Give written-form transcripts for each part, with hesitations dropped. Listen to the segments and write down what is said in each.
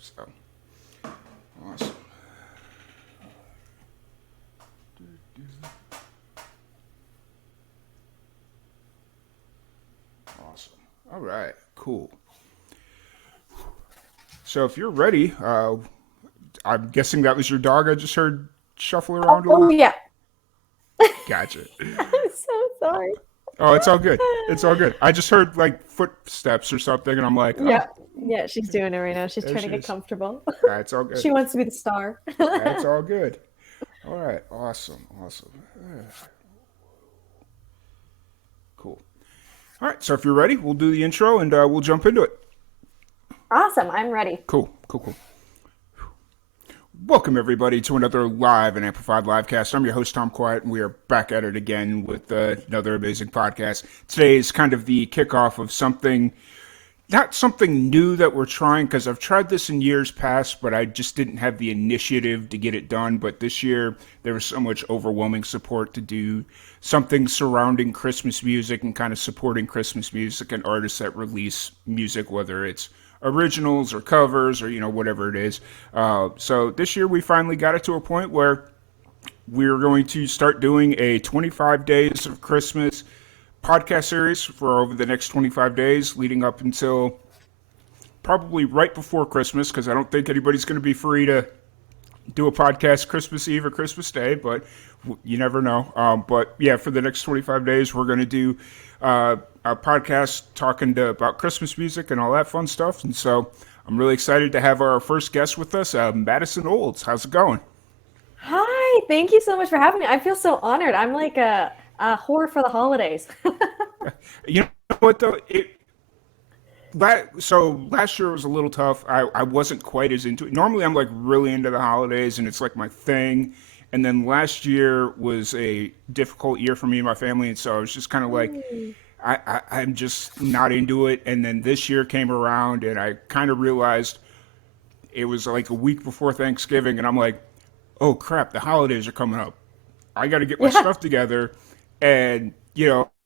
So awesome. Awesome. All right. Cool. So if you're ready, I'm guessing that was your dog I just heard shuffle around a Oh little. yeah. Gotcha. I'm so sorry. Oh, it's all good. It's all good. I just heard like footsteps or something, and I'm like, oh, Yeah. Yeah, she's doing it right now. She's there trying to she get is. comfortable. It's all good. She wants to be the star. It's all good. All right. Awesome. Awesome. Cool. All right. So if you're ready, we'll do the intro and we'll jump into it. Awesome. I'm ready. Cool. Cool. Cool. Welcome, everybody, to another live and amplified livecast. I'm your host, Tom Quiet, and we are back at it again with another amazing podcast. Today is kind of the kickoff of something, not something new that we're trying, because I've tried this in years past, but I just didn't have the initiative to get it done. But this year, there was so much overwhelming support to do something surrounding Christmas music and kind of supporting Christmas music and artists that release music, whether it's originals or covers or whatever it is. So this year we finally got it to a point where we're going to start doing a 25 days of Christmas podcast series for over the next 25 days leading up until probably right before Christmas, because I don't think anybody's going to be free to do a podcast Christmas Eve or Christmas Day, but you never know. But yeah, for the next 25 days, we're going to do a podcast talking about Christmas music and all that fun stuff. And so I'm really excited to have our first guest with us, Madison Olds. How's it going? Hi. Thank you so much for having me. I feel so honored. I'm like a whore for the holidays. You know what, though? So last year was a little tough. I wasn't quite as into it. Normally, I'm like really into the holidays, and it's like my thing. And then last year was a difficult year for me and my family, and so I was just kind of like, Mm. I'm just not into it. And then this year came around, and I kind of realized it was like a week before Thanksgiving, and I'm like, oh crap, the holidays are coming up. I got to get my Yeah. stuff together, and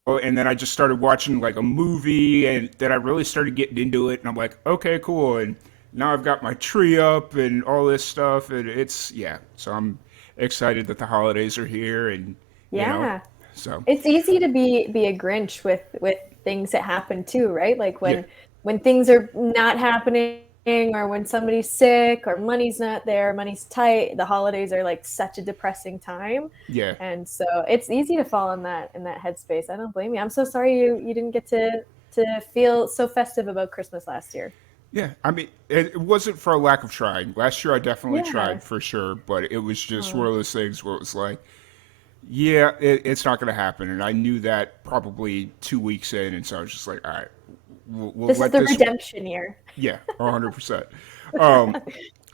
and then I just started watching like a movie, and then I really started getting into it, and I'm like, okay, cool, and now I've got my tree up and all this stuff, and it's yeah, so I'm excited that the holidays are here, and you know, Yeah. so It's easy to be a Grinch with things that happen too, right? Like yeah, when things are not happening or when somebody's sick or money's not there, money's tight, the holidays are like such a depressing time. yeah, And so it's easy to fall in that headspace. I don't blame you. I'm so sorry you didn't get to feel so festive about Christmas last year. yeah. I mean, it wasn't for a lack of trying. Last year I definitely Yeah. tried for sure, but it was just one Oh, of those things where it was like, yeah, it's not going to happen. And I knew that probably 2 weeks in. And so I was just like, all right, we'll this is let the this, redemption year. yeah, 100%. Um,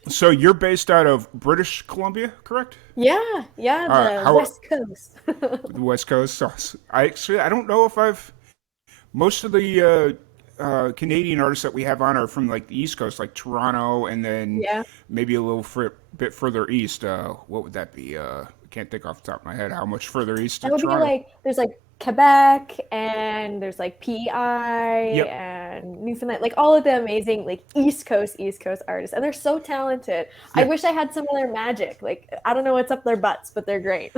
so you're based out of British Columbia, correct? Yeah, yeah, the How West Coast. the West Coast? So I don't know if most of the Canadian artists that we have on are from like the East Coast, like Toronto, and then Yeah. maybe a little bit further east. What would that be? I can't think off the top of my head how much further east That of would be Toronto. like there's like Quebec and there's like PI Yep. and Newfoundland, like all of the amazing like East Coast artists, and they're so talented. I Yeah. wish I had some of their magic. Like I don't know what's up their butts, but they're great.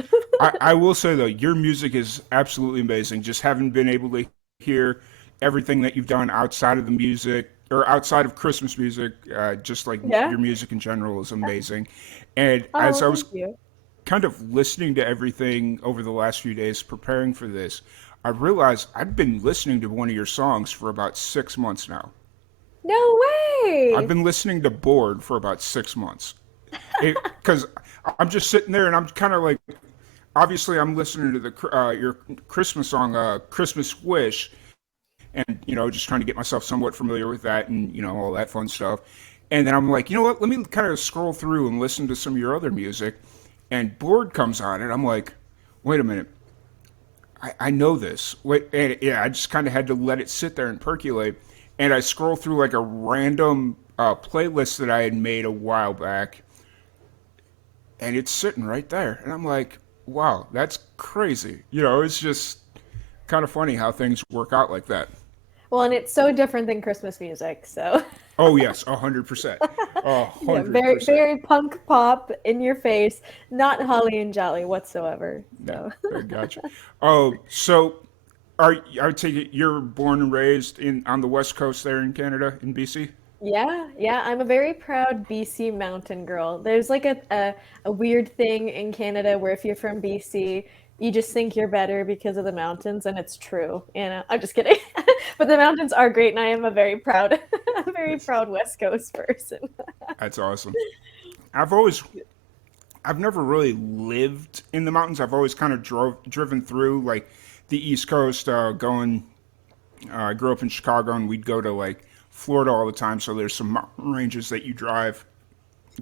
I will say though, your music is absolutely amazing. Just having been able to hear everything that you've done outside of the music or outside of Christmas music, just like Yeah. your music in general is amazing. And Oh, as well, I thank was you. kind of listening to everything over the last few days, preparing for this, I realized I've been listening to one of your songs for about 6 months now. No I've way. been listening to Bored for about 6 months. Because I'm just sitting there and I'm kind of like, obviously I'm listening to the your Christmas song, Christmas Wish, and just trying to get myself somewhat familiar with that and all that fun stuff. And then I'm like, you know what? Let me kind of scroll through and listen to some of your other music. And Bored comes on, and I'm like, wait a minute, I know this. Wait, and yeah, I just kind of had to let it sit there and percolate. And I scroll through like a random playlist that I had made a while back, and it's sitting right there. And I'm like, wow, that's crazy. It's just kind of funny how things work out like that. Well, and it's so different than Christmas music. So Oh yes, 100%, a Yeah, hundred very percent. very punk pop in your face, not holly and jolly whatsoever. Yeah, So I got you. Oh, so I take it you're born and raised in on the west coast there in Canada in BC? yeah, yeah, I'm a very proud BC mountain girl. There's like a weird thing in Canada where if you're from BC, you just think you're better because of the mountains, and it's true. You know, I'm just kidding. But the mountains are great, and I am a very proud, a very Yes, proud West Coast person. that's awesome. I've always I've never really lived in the mountains. I've always kind of driven through like the East Coast, going. I grew up in Chicago, and we'd go to like Florida all the time. So there's some mountain ranges that you drive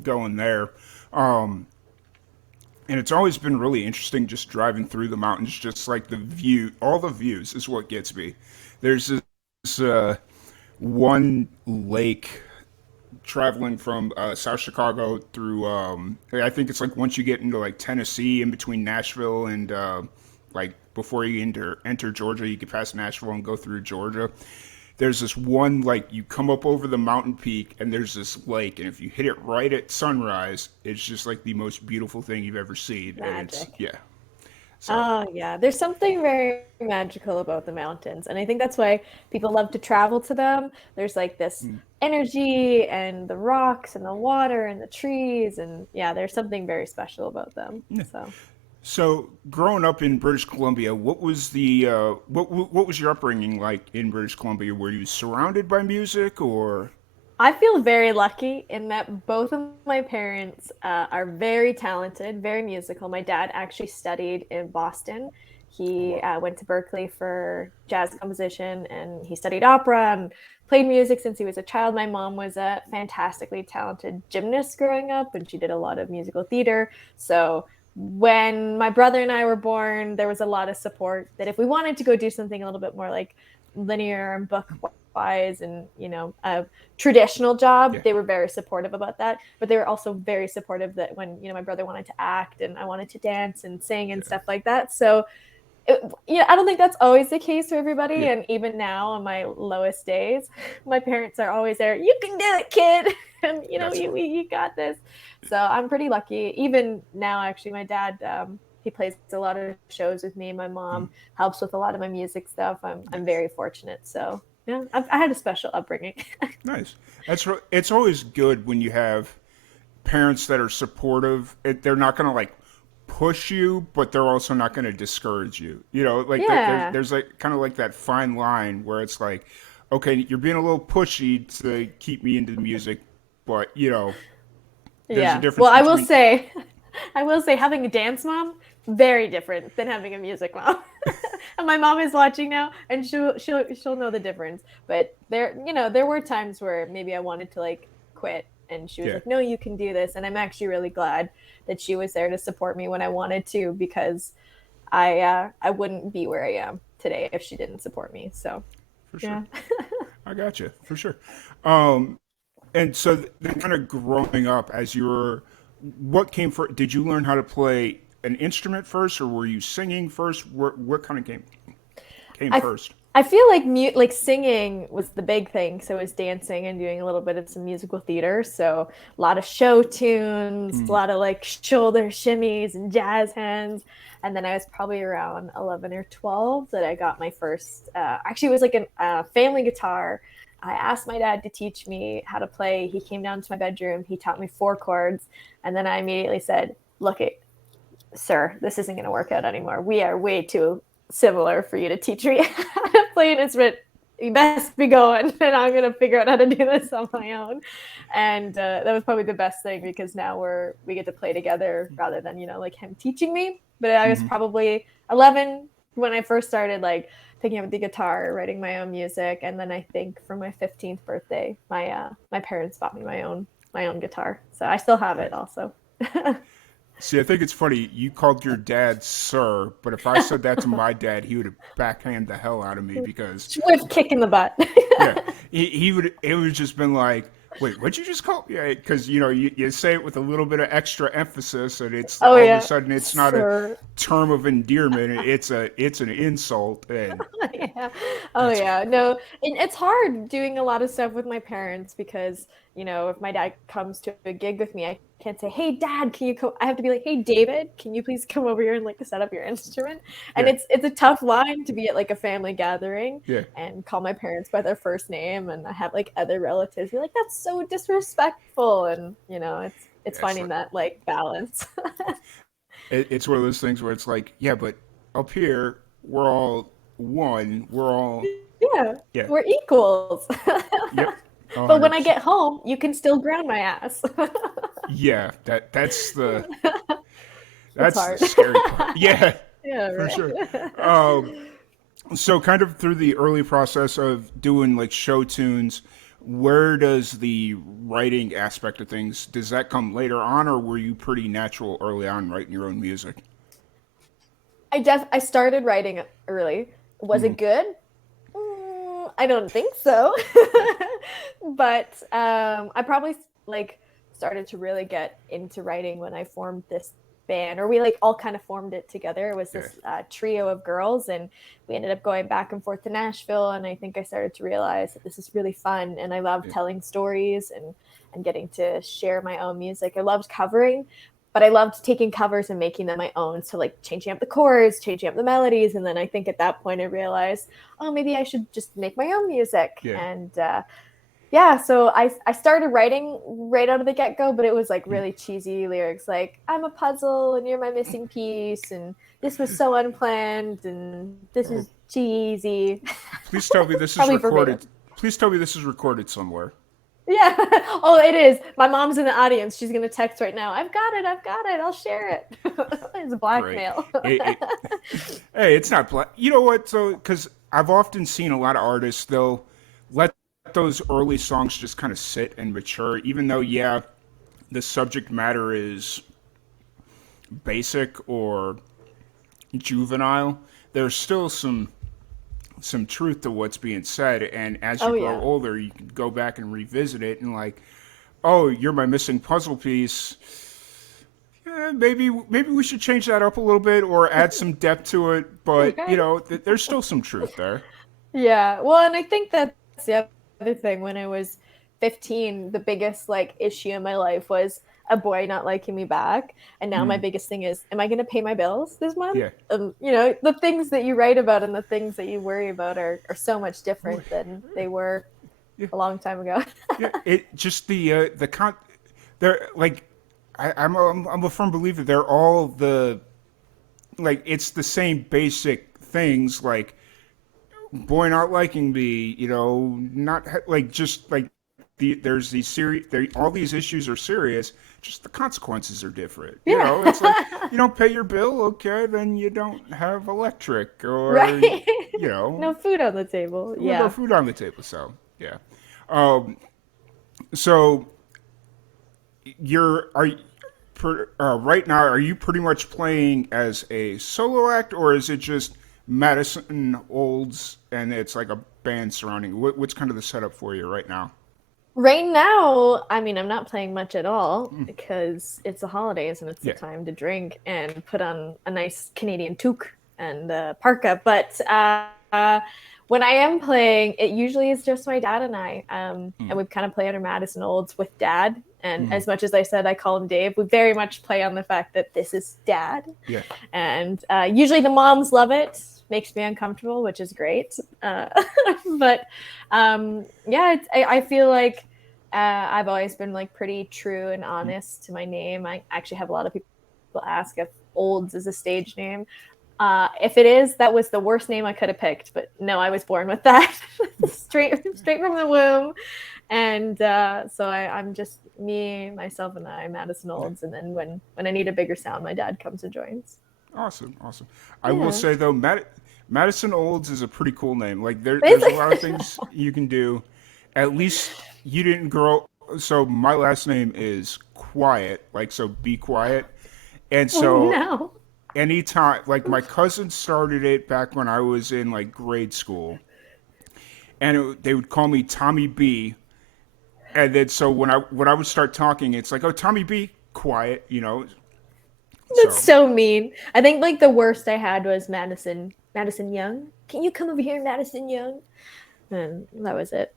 going there. Um, and it's always been really interesting just driving through the mountains, just like the view, all the views is what gets me. There's this one lake traveling from South Chicago through. I think it's like once you get into like Tennessee, in between Nashville and like before you enter Georgia, you get past Nashville and go through Georgia. There's this one like you come up over the mountain peak and there's this lake, and if you hit it right at sunrise, it's just like the most beautiful thing you've ever seen, and it's Magic. yeah. So Oh, yeah. There's something very magical about the mountains. And I think that's why people love to travel to them. There's like this mm, energy and the rocks and the water and the trees. And yeah, there's something very special about them. yeah. So So, growing up in British Columbia, what was the what was your upbringing like in British Columbia? Were you surrounded by music, or I feel very lucky in that both of my parents are very talented, very musical. My dad actually studied in Boston. oh, He wow, went to Berkeley for jazz composition and he studied opera and played music since he was a child. My mom was a fantastically talented gymnast growing up and she did a lot of musical theater. So when my brother and I were born, there was a lot of support that if we wanted to go do something a little bit more like linear and book wise and, you know, traditional job, yeah, they were very supportive about that. But they were also very supportive that when, you know, my brother wanted to act and I wanted to dance and sing and yeah, stuff like that. So yeah, I don't think that's always the case for everybody. yeah, And even now, on my lowest days, my parents are always there. You can do it, kid, and you know that's you got this. So I'm pretty lucky. Even now, actually, my dad he plays a lot of shows with me. My mm, mom helps with a lot of my music stuff. I'm nice, very fortunate. So yeah, I had a special upbringing. nice. It's always good when you have parents that are supportive. They're not gonna like push you, but they're also not gonna discourage you. You know, like Yeah, there's like kind of like that fine line where it's like, okay, you're being a little pushy to keep me into the music, but you know, there's a yeah. difference Well, I will between say, I will say, having a dance mom very different than having a music mom. And my mom is watching now, and she'll know the difference. But there, you know, there were times where maybe I wanted to like quit, and she was yeah. like, "No, you can do this." And I'm actually really glad that she was there to support me when I wanted to, because I wouldn't be where I am today if she didn't support me. So For sure. yeah. I got you for sure. Um, and so then, kind of growing up as you were, what came first? Did you learn how to play an instrument first, or were you singing first? What kind of came I first? I feel like like singing was the big thing. So it was dancing and doing a little bit of some musical theater. So a lot of show tunes, a Mm, lot of like shoulder shimmies and jazz hands. And then I was probably around 11 or 12 that I got my first. Actually, it was like a family guitar. I asked my dad to teach me how to play. He came down to my bedroom. He taught me four chords, and then I immediately said, "Look, it, sir, this isn't going to work out anymore. We are way too similar for you to teach me how to play an instrument. You best be going, and I'm going to figure out how to do this on my own." And that was probably the best thing because now we get to play together rather than, you know, like him teaching me. But I was hmm probably 11 when I first started like picking up the guitar, writing my own music, and then I think for my 15th birthday, my parents bought me my own guitar, so I still have it Nice. also. See, I think it's funny. You called your dad sir, but if I said that to my dad, he would have backhand the hell out of me because Swift kick in the butt. yeah, he would. It would just been like, Wait, what'd you just call? Yeah, because you say it with a little bit of extra emphasis, and it's Oh all of a yeah, sudden it's not a sir. term of endearment. It's an insult, and Yeah. Oh that's yeah. No, and it's hard doing a lot of stuff with my parents because, if my dad comes to a gig with me, I can't say, "Hey dad, can you come?" I have to be like, "Hey David, can you please come over here and like set up your instrument?" And yeah, it's a tough line to be at like a family gathering yeah, and call my parents by their first name, and I have like other relatives be like, "That's so disrespectful." And, it's yeah. It's finding like that like balance. it's one of those things where it's like, yeah, but up here we're all one. We're all Yeah, yeah, we're equals. yep, But hundred when I percent. get home, you can still ground my ass. Yeah, that's the It's that's the hard. scary part. Yeah, Yeah, for right. sure. Um, So, kind of through the early process of doing like show tunes, where does the writing aspect of things, does that come later on, or were you pretty natural early on writing your own music? I started writing early. Was Hmm. it good? I don't think so. But I probably like started to really get into writing when I formed this band, or we like all kind of formed it together. It was Yeah, this trio of girls, and we ended up going back and forth to Nashville. And I think I started to realize that this is really fun, and I love yeah, telling stories and getting to share my own music. I loved covering, but I loved taking covers and making them my own. So like changing up the chords, changing up the melodies, and then I think at that point I realized, oh, maybe I should just make my own music. yeah. And yeah, so I started writing right out of the get go, but it was like Mm. really cheesy lyrics, like "I'm a puzzle and you're my missing piece," and "This was so unplanned," and "This Oh, is cheesy." please tell me this is Probably recorded. verbatim. Please tell me this is recorded somewhere. Yeah. Oh, it is. My mom's in the audience. She's gonna text right now. I've got it. I've got it. I'll share it. It's Great. blackmail. Hey, it's not black. You know what? So, because I've often seen a lot of artists, they'll let those early songs just kind of sit and mature, even though, yeah, the subject matter is basic or juvenile, there's still some truth to what's being said. And as you Oh grow yeah. older, you can go back and revisit it and like, oh, you're my missing puzzle piece. Maybe we should change that up a little bit or add some depth to it. But Right. there's still some truth there. Yeah. Well, and I think that's the other thing. When I was 15, the biggest like issue in my life was a boy not liking me back. And now my Mm, biggest thing is, am I going to pay my bills this month? yeah. The things that you write about and the things that you worry about are so much different than they were Yeah. a long time ago. Yeah. It just the con. They're like I'm a firm believer they're all the like it's the same basic things like boy not liking me, not like just like there's these serious all these issues are serious, just the consequences are different. It's like Yeah. you don't pay your bill, okay, then you don't have electric or Right. you know No food on the table. no Yeah. food on the table. So yeah, um, so you're are you- right now, are you pretty much playing as a solo act, or is it just Madison Olds and it's like a band surrounding? What's kind of the setup for you right now? Right now, I mean, I'm not playing much at all because it's the holidays and it's the Yeah, time to drink and put on a nice Canadian toque and parka. But when I am playing, it usually is just my dad and I. And we kind of play under Madison Olds with dad. And mm, as much as I said I call him Dave, we very much play on the fact that this is dad. yeah, And usually the moms love it, makes me uncomfortable, which is great. But yeah, I feel like I've always been like pretty true and mm, honest to my name. I actually have a lot of people ask if Olds is a stage name. If it is, that was the worst name I could have picked. But no, I was born with that, straight from the womb. And so I'm just me, myself, and I, Madison yeah. Olds. And then when I need a bigger sound, my dad comes and joins. Awesome, awesome. I will Yeah. say though, Madison Olds is a pretty cool name. Like there's a lot of Basically. things you can do. At least you didn't grow. So my last name is Quiet, like so be quiet. And Oh so no. anytime like my cousin started it back when I was in like grade school, and they would call me Tommy B, And then so when I would start talking, it's like, oh, Tommy, be quiet, That's So so mean. I think like the worst I had was Madison Young. Can you come over here, Madison Young? And that was it.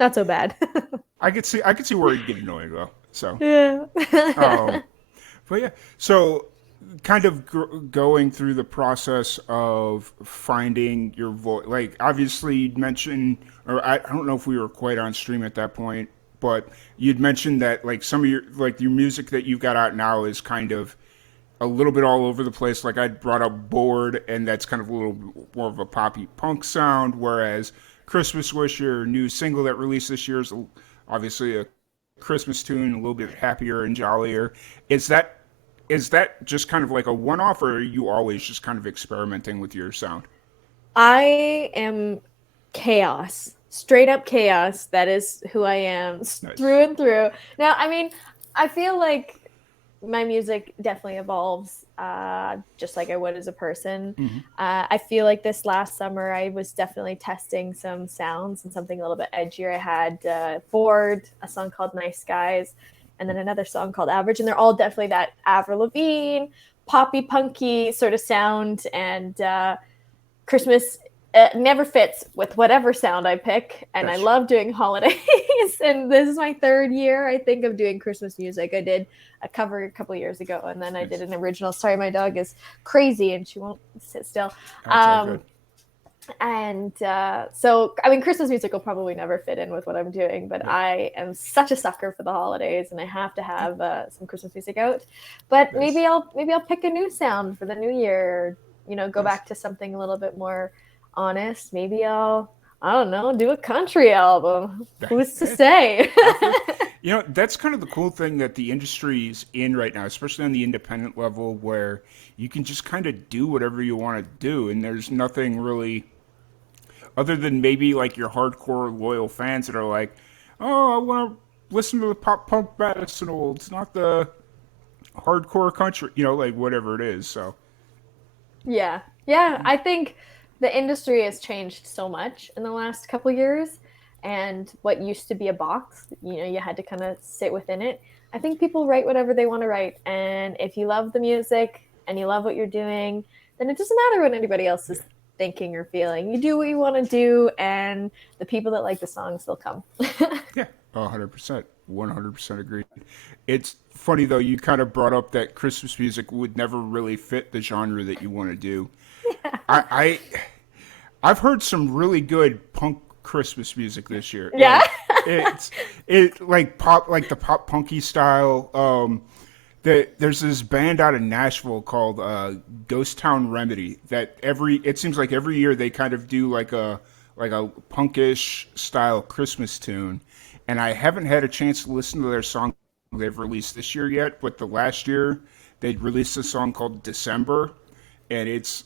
Not so bad. I could see where it'd get annoying though. So Yeah. um, but yeah, so kind of going through the process of finding your voice. Like obviously you'd mentioned, or I don't know if we were quite on stream at that point, but you'd mentioned that like some of your music that you've got out now is kind of a little bit all over the place. Like I brought up Bored, and that's kind of a little more of a poppy punk sound, whereas Christmas Wish, your new single that released this year, is obviously a Christmas tune, a little bit happier and jollier. Is that is that just kind of like a one-off, or are you always just kind of experimenting with your sound? I am chaos, straight up chaos. That is who I am through Nice. and through. Now, I mean, I feel like my music definitely evolves, just like I would as a person. Hmm. I feel like this last summer I was definitely testing some sounds and something a little bit edgier. I had Bored, a song called Nice Guys, and then another song called Average, and they're all definitely that Avril Lavigne, poppy punky sort of sound. And Christmas never fits with whatever sound I pick, and I That's love doing holidays. And this is my third year, I think, of doing Christmas music. I did a cover a couple years ago, and then I did nice. an original. Sorry, my dog is crazy and she won't sit still. That's all good. Um, and so, I mean, Christmas music will probably never fit in with what I'm doing, but Yeah. I am such a sucker for the holidays, and I have to have some Christmas music out. But Nice. maybe I'll pick a new sound for the new year. Go Nice. back to something a little bit more honest. Maybe I don't know, do a country album. Who's to say? I feel that's kind of the cool thing that the industry is in right now, especially on the independent level, where you can just kind of do whatever you want to do, and there's nothing really other than maybe like your hardcore loyal fans that are like, oh, I want to listen to the pop punk Madison olds, not the hardcore country, like whatever it is. So Yeah. Yeah, I think the industry has changed so much in the last couple years, and what used to be a box, you had to kind of sit within it. I think people write whatever they want to write, and if you love the music and you love what you're doing, then it doesn't matter what anybody else is yeah, thinking or feeling. You do what you want to do, and the people that like the songs will come. yeah, 100%, 100% agreed. It's funny though, you kind of brought up that Christmas music would never really fit the genre that you want to do. I I've heard some really good punk Christmas music this year. Yeah. It like pop like the pop punky style. There's this band out of Nashville called Ghost Town Remedy that it seems like every year they kind of do like a punkish style Christmas tune, and I haven't had a chance to listen to their song they've released this year yet, but the last year they released a song called December, and it's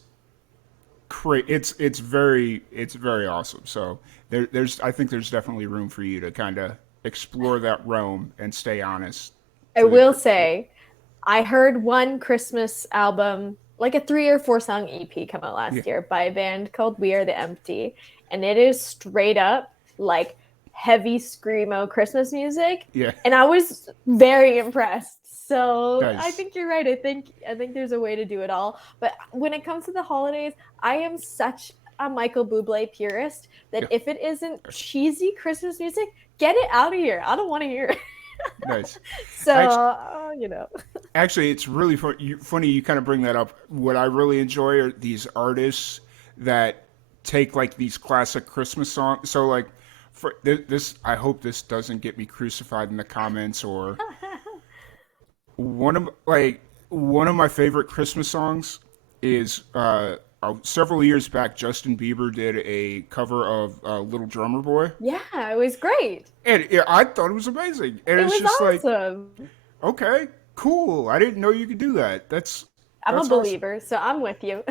very awesome. So I think there's definitely room for you to kind of explore that realm and stay honest I to will the say, I heard one Christmas album, like a 3 or 4 song EP, come out yeah, last year by a band called We Are the Empty, and it is straight up like heavy screamo Christmas music, yeah, and I was very impressed. So I nice. think you're right. I think there's a way to do it all. But when it comes to the holidays, I am such a Michael Bublé purist that Yeah, if it isn't cheesy Christmas music, get it out of here. I don't want to hear it. nice. So, Actually, it's really funny you kind of bring that up. What I really enjoy are these artists that take like these classic Christmas songs. So like for this, I hope this doesn't get me crucified in the comments or one of my favorite Christmas songs is several years back. Justin Bieber did a cover of "Little Drummer Boy," yeah, it was great. and I thought it was amazing. And It it's was just like, awesome. okay, cool. I didn't know you could do that. I'm a That's awesome. believer, so I'm with you.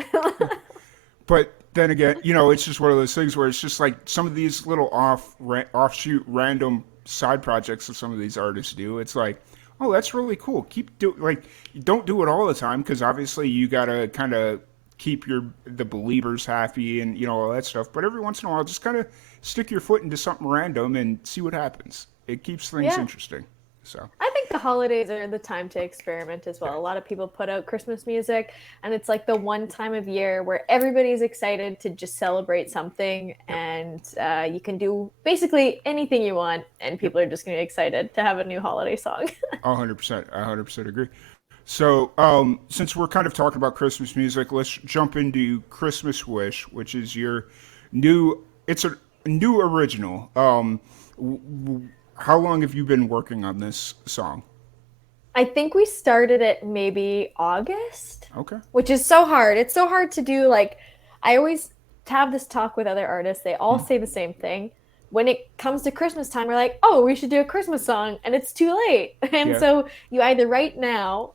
But then again, it's just one of those things where it's just like some of these little offshoot random side projects that some of these artists do. It's like, oh, that's really cool. Keep do like you don't do it all the time because obviously you gotta kind of keep the believers happy and all that stuff. But every once in a while, just kind of stick your foot into something random and see what happens. It keeps things Yeah. interesting. So, I think the holidays are the time to experiment as yeah, well. A lot of people put out Christmas music, and it's like the one time of year where everybody's excited to just celebrate something, yep, and you can do basically anything you want, and yep, people are just going to be excited to have a new holiday song. 100%. I 100% agree. So, since we're kind of talking about Christmas music, let's jump into Christmas Wish, which is your new. It's a new original. How long have you been working on this song? I think we started it maybe August, Okay. which is so hard. It's so hard to do. Like, I always have this talk with other artists. They all Hmm. say the same thing. When it comes to Christmas time, we're like, oh, we should do a Christmas song, and it's too late. And Yeah. so you either write now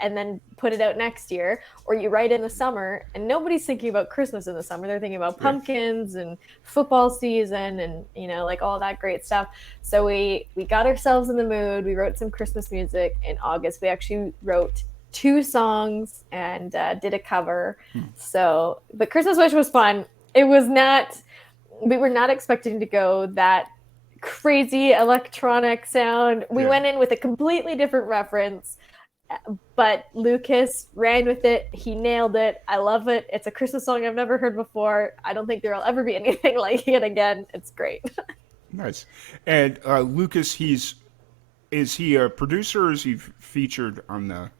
and then put it out next year, or you write in the summer, and nobody's thinking about Christmas in the summer. They're thinking about Yeah. pumpkins and football season and like all that great stuff. So we got ourselves in the mood. We wrote some Christmas music in August. We actually wrote two songs and did a cover. Hmm. So, but Christmas Wish was fun. It was not. We were not expecting to go that crazy electronic sound. We Yeah. went in with a completely different reference, but Lucas ran with it. He nailed it. I love it. It's a Christmas song I've never heard before. I don't think there'll ever be anything like it again. It's great. Nice. And Lucas, is he a producer or is he featured on the?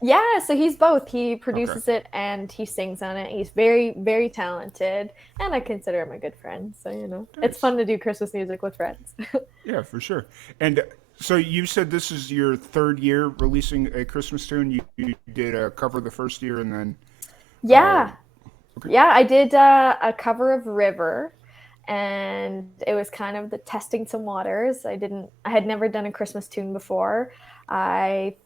Yeah, so he's both. He Okay. produces it and he sings on it. He's very, very talented, and I consider him a good friend. So, it's Nice. fun to do Christmas music with friends. Yeah, for sure. And so you said this is your third year releasing a Christmas tune. You did a cover the first year, and then Yeah. okay, Yeah, I did a cover of River, and it was kind of the testing some waters. I had never done a Christmas tune before. I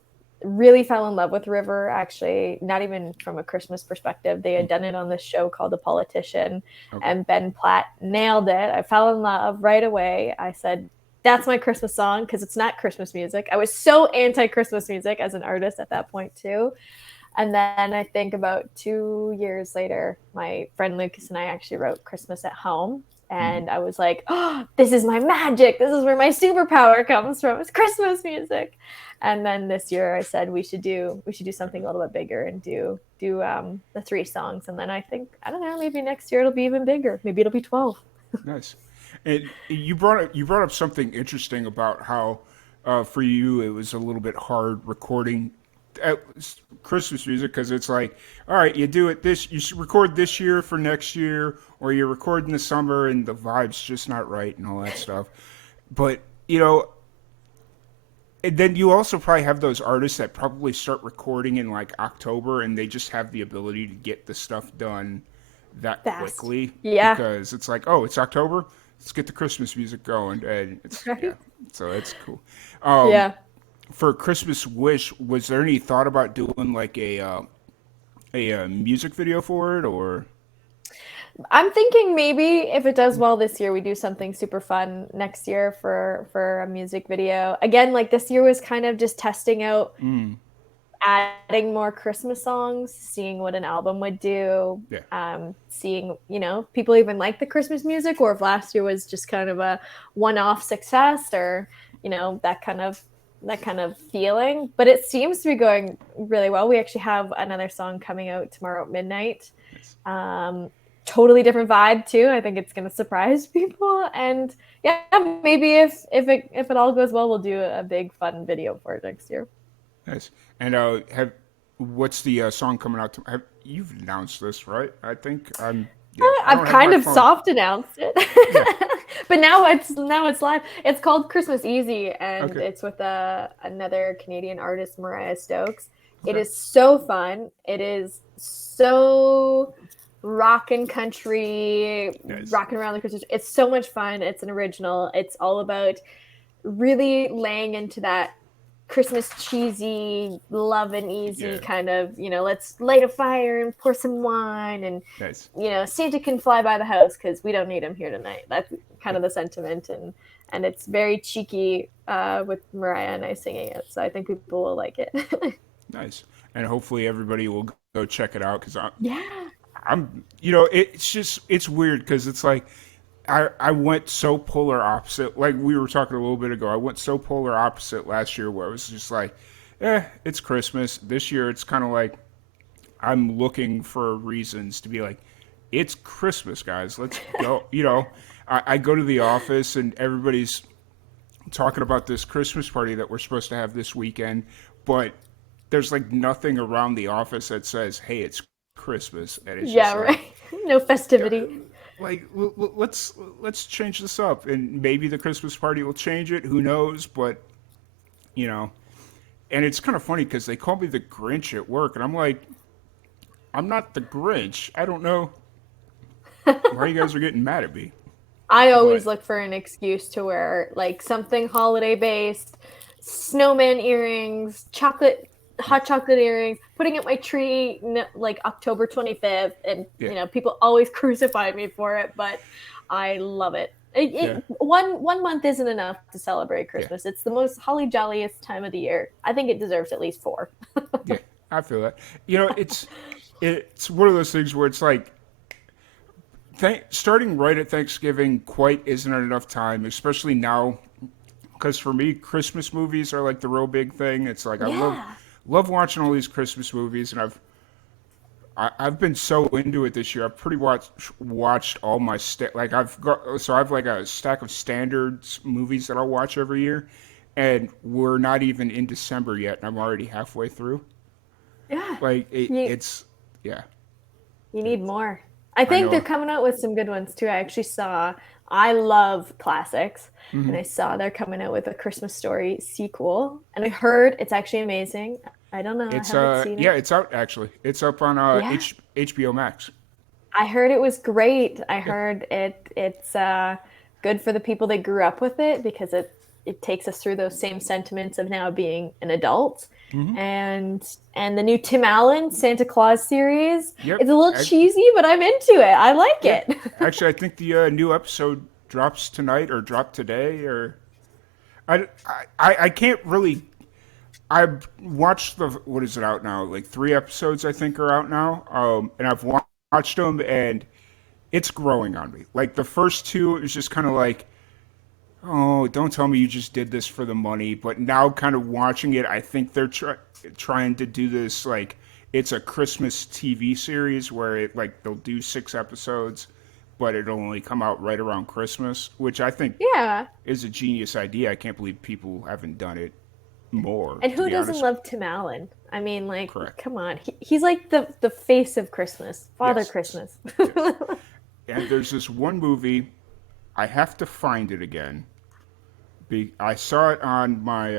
really fell in love with River, actually, not even from a Christmas perspective. They hmm, had done it on this show called The Politician, okay, and Ben Platt nailed it. I fell in love right away. I said, that's my Christmas song because it's not Christmas music. I was so anti Christmas music as an artist at that point, too. And then I think about 2 years later, my friend Lucas and I actually wrote Christmas at Home. hmm, And I was like, oh, this is my magic. This is where my superpower comes from. It's Christmas music. And then this year I said we should do something a little bit bigger and do the three songs. And then I don't know, maybe next year it'll be even bigger. Maybe it'll be 12. nice. And you brought up something interesting about how for you it was a little bit hard recording Christmas music because it's like, all right, you do it this, you record this year for next year, or you record in the summer and the vibe's just not right and all that stuff. But and then you also probably have those artists that probably start recording in like October and they just have the ability to get the stuff done that Fast. quickly Yeah. because it's like, oh, it's October, let's get the Christmas music going, and it's yeah, Right? so it's cool. Um, Yeah. for Christmas Wish, was there any thought about doing like a music video for it or? I'm thinking maybe if it does well this year, we do something super fun next year for a music video. Again, like this year was kind of just testing out Mm, adding more Christmas songs, seeing what an album would do, yeah, seeing, people even like the Christmas music, or if last year was just kind of a one-off success, or, that kind of feeling. But it seems to be going really well. We actually have another song coming out tomorrow at midnight. nice, Um, Totally different vibe too. I think it's going to surprise people, and yeah, maybe if it all goes well, we'll do a big fun video for it next year. nice. And have what's the song coming out? Have you've announced this, right? I think I'm. Yeah, I I've don't have kind my of phone. soft announced it, Yeah. but now it's live. It's called Christmas Easy, and Okay. it's with another Canadian artist, Mariah Stokes. It Okay. is so fun. It is so rock and country, Nice. rocking around the Christmas. It's so much fun. It's an original. It's all about really laying into that Christmas cheesy, love and easy Yeah. kind of, let's light a fire and pour some wine, and Nice. Santa can fly by the house because we don't need him here tonight. That's kind of the sentiment, and it's very cheeky with Mariah and I singing it, so I think people will like it. Nice. And hopefully everybody will go check it out because Yeah. I'm, it's just, it's weird because it's like I went so polar opposite. Like we were talking a little bit ago, I went so polar opposite last year where it was just like, it's Christmas. This year it's kind of like I'm looking for reasons to be like, it's Christmas, guys. Let's go. I go to the office and everybody's talking about this Christmas party that we're supposed to have this weekend, but there's like nothing around the office that says, "Hey, it's Christmas," and it's Yeah, just like, right. No festivity. like let's change this up, and maybe the Christmas party will change it. Who knows? But you know, and it's kind of funny because they call me the Grinch at work, and I'm like, I'm not the Grinch. I don't know why you guys are getting mad at me, I always but look for an excuse to wear like something holiday based, snowman earrings, yeah, hot chocolate earrings, putting up my tree like October 25th. And, yeah, people always crucify me for it, but I love it. yeah, One month isn't enough to celebrate yeah, Christmas. It's the most holly jolliest time of the year. I think it deserves at least four. yeah. I feel that. It's one of those things where it's like starting right at Thanksgiving quite isn't enough time, especially now. Because for me, Christmas movies are like the real big thing. It's like I Yeah. love watching all these Christmas movies, and I've been so into it this year. I've pretty much watched all my like I've like a stack of standards movies that I'll watch every year, and we're not even in December yet, and I'm already halfway through. Yeah. Like You, it's yeah, You need it's more. I I think they're know. coming out with some good ones too. I love classics, and Hmm. I saw they're coming out with a Christmas Story sequel, and I heard it's actually amazing. I don't know, I It's haven't seen yeah, it. it's out actually. It's up on Yeah, HBO Max. I heard it was great. I Yeah. heard it's good for the people that grew up with it because it takes us through those same sentiments of now being an adult. Hmm. And the new Tim Allen Santa Claus series. Yep. It's a little cheesy, but I'm into it. I like Yeah. it. Actually, I think the new episode drops tonight or dropped today or I can't really. I've watched the what is it out now? Like 3 episodes I think are out now. And I've watched them and it's growing on me. Like the first two, it was just kind of like, oh, don't tell me you just did this for the money. But now, kind of watching it, I think they're trying to do this like it's a Christmas TV series where it like they'll do 6 episodes, but it'll only come out right around Christmas, which I think Yeah. is a genius idea. I can't believe people haven't done it more, And to who be doesn't honest. love Tim Allen? I mean, like, Correct. come on. He's like the face of Christmas, Father Yes. Christmas. Yes. And there's this one movie. I have to find it again. I saw it on my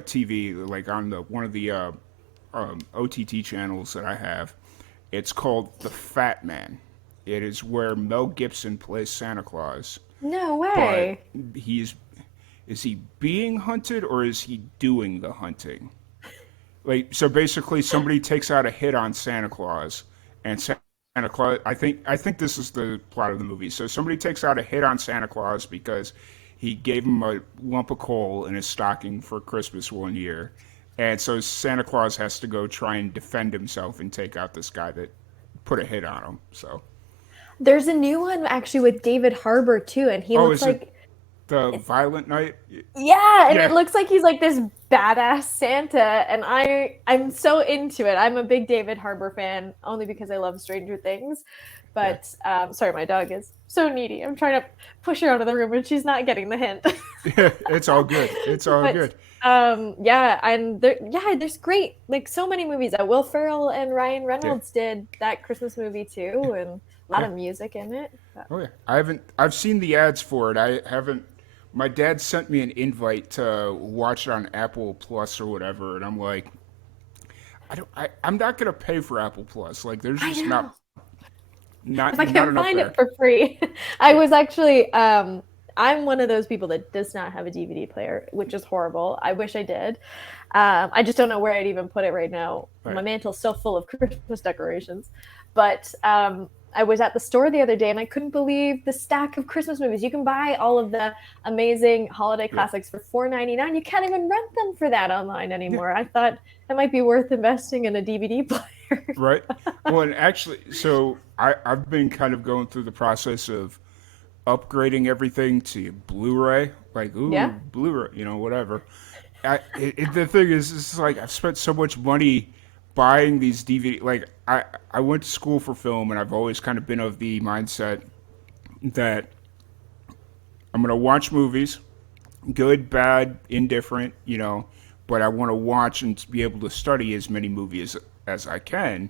TV, like on the one of the OTT channels that I have. It's called The Fat Man. It is where Mel Gibson plays Santa Claus, No but way. he's is he being hunted or is he doing the hunting? Like so basically somebody takes out a hit on Santa Claus and Santa Claus I think this is the plot of the movie. So somebody takes out a hit on Santa Claus because he gave him a lump of coal in his stocking for Christmas one year. And so Santa Claus has to go try and defend himself and take out this guy that put a hit on him. So, There's a new one actually with David Harbour too, and he oh, looks is it like the Violent Night? yeah, and it Yeah, looks like he's like this badass Santa, and I'm so into it. I'm a big David Harbour fan only because I love Stranger Things. yeah. But sorry, my dog is so needy. I'm trying to push her out of the room, and she's not getting the hint. It's all good. It's all But good. yeah, and there's great like so many movies. Will Ferrell and Ryan Yeah, Reynolds did that Christmas movie too, and a lot yeah. of music in it. But Oh yeah, I haven't. I've seen the ads for it. I haven't. My dad sent me an invite to watch it on Apple Plus or whatever, and I'm like, I don't. I'm not gonna pay for Apple Plus. Like, there's I just know if I not can't enough find it there. for free, I was actually I'm one of those people that does not have a DVD player, which is horrible. I wish I did. I just don't know where I'd even put it right now. My Right. mantel's so full of Christmas decorations. But I was at the store the other day and I couldn't believe the stack of Christmas movies. You can buy all of the amazing holiday Yeah. classics for $4.99. You can't even rent them for that online Yeah. anymore. I thought that might be worth investing in a DVD player. right. Well, and actually, so I've been kind of going through the process of upgrading everything to Blu-ray. Like, Yeah. ooh, Blu-ray, whatever. The thing is, it's like I've spent so much money buying these DVD. Like, I went to school for film, and I've always kind of been of the mindset that I'm gonna watch movies, good, bad, indifferent, but I want to watch and be able to study as many movies as I can.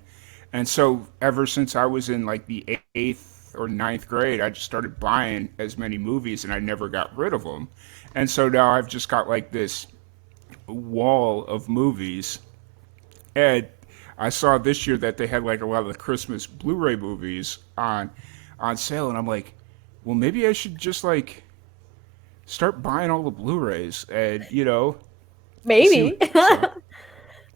And so ever since I was in like the eighth or ninth grade, I just started buying as many movies and I never got rid of them. And so now I've just got like this wall of movies. And I saw this year that they had like a lot of the Christmas Blu-ray movies on sale, and I'm like, well, maybe I should just like start buying all the Blu-rays and see. Maybe. So,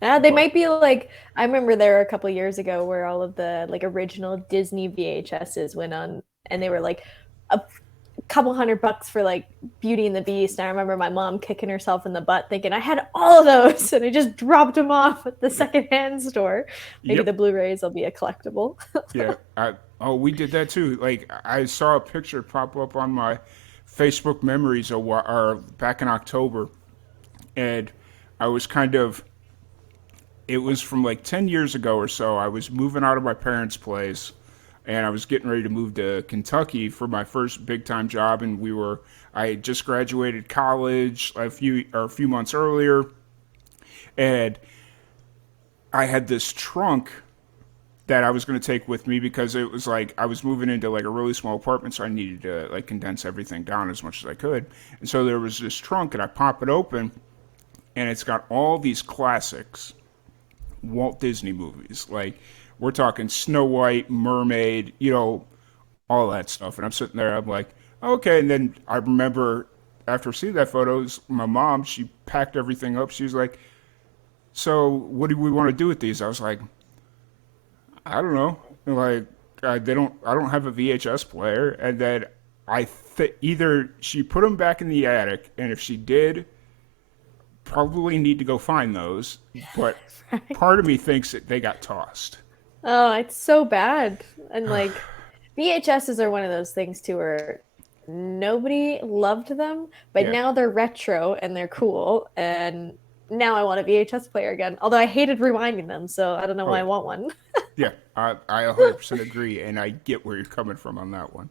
Yeah, they but might be like, I remember there were a couple years ago where all of the like original Disney VHSs went on and they were like a couple $100 for like Beauty and the Beast. And I remember my mom kicking herself in the butt thinking I had all of those and I just dropped them off at the secondhand store. Maybe the yep, Blu-rays will be a collectible. yeah. We did that too. Like I saw a picture pop up on my Facebook memories or back in October, and I was kind of it was from like 10 years ago or so. I was moving out of my parents' place and I was getting ready to move to Kentucky for my first big time job. And I had just graduated college a few months earlier. And I had this trunk that I was going to take with me because it was like I was moving into like a really small apartment. So I needed to like condense everything down as much as I could. And so there was this trunk and I pop it open and it's got all these classics Walt Disney movies. Like we're talking Snow White, Mermaid, all that stuff. And I'm sitting there, I'm like, okay. And then I remember after seeing that photos, my mom, she packed everything up. She was like, so what do we want to do with these? I was like, I don't know. Like, I don't have a VHS player. And then either she put them back in the attic, and if she did, probably need to go find those. But part of me thinks that they got tossed. Oh, it's so bad. And like VHSs are one of those things too where nobody loved them, but Yeah. now they're retro and they're cool. And now I want a VHS player again. Although I hated rewinding them, so I don't know Oh why I yeah. want one. Yeah. I 100% agree, and I get where you're coming from on that one.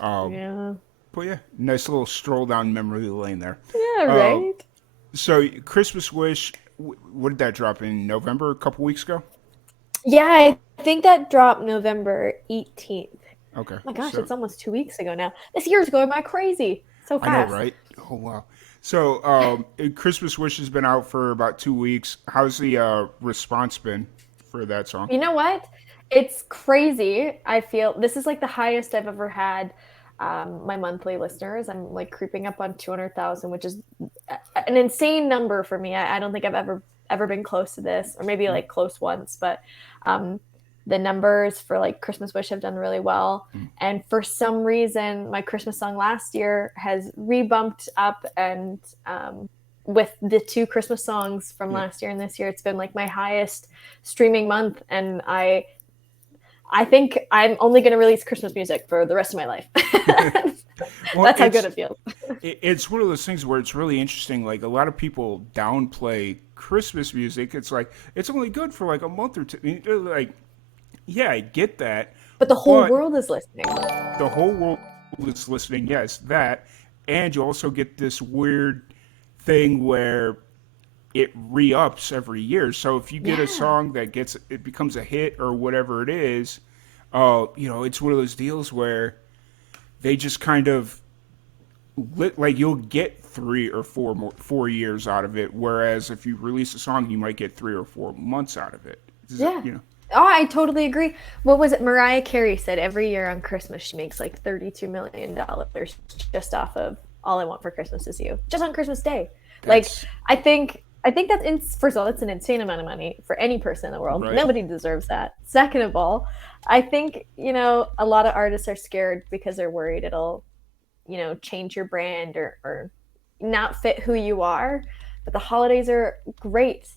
Um, Yeah. but yeah, nice little stroll down memory lane there. Yeah, Uh, right? so Christmas Wish, what did that drop in November? A couple weeks ago. Yeah, I think that dropped November 18th. Okay. Oh my gosh, So it's almost 2 weeks ago now. This year's going by crazy. So I know, fast. right? Oh wow. So Christmas Wish has been out for about 2 weeks. How's the response been for that song? You know what? It's crazy. I feel this is like the highest I've ever had. My monthly listeners, I'm like creeping up on 200,000, which is an insane number for me. I don't think I've ever been close to this, or maybe like close once. But um, the numbers for like Christmas Wish have done really well. Mm-hmm. And for some reason, my Christmas song last year has rebumped up, and with the two Christmas songs from Yeah. last year and this year, it's been like my highest streaming month, and I think I'm only going to release Christmas music for the rest of my life. Well, That's how good it feels. it's one of those things where it's really interesting. Like a lot of people downplay Christmas music. It's like it's only good for like a month or two. I mean, like, yeah, I get that, But the whole but world is listening. the whole world is listening. Yes, that, and you also get this weird thing where it re-ups every year. So if you get a Yeah. song that it becomes a hit or whatever it is, it's one of those deals where they just kind of like you'll get 3 or 4 years out of it, whereas if you release a song, you might get 3 or 4 months out of it. Yeah. Oh, I totally agree. What was it? Mariah Carey said every year on Christmas she makes like $32 million just off of All I Want for Christmas Is You, just on Christmas Day. Like, That's I think that's first of all, that's an insane amount of money for any person in the world. right. Nobody deserves that. Second of all, I think a lot of artists are scared because they're worried it'll change your brand or not fit who you are. But the holidays are great,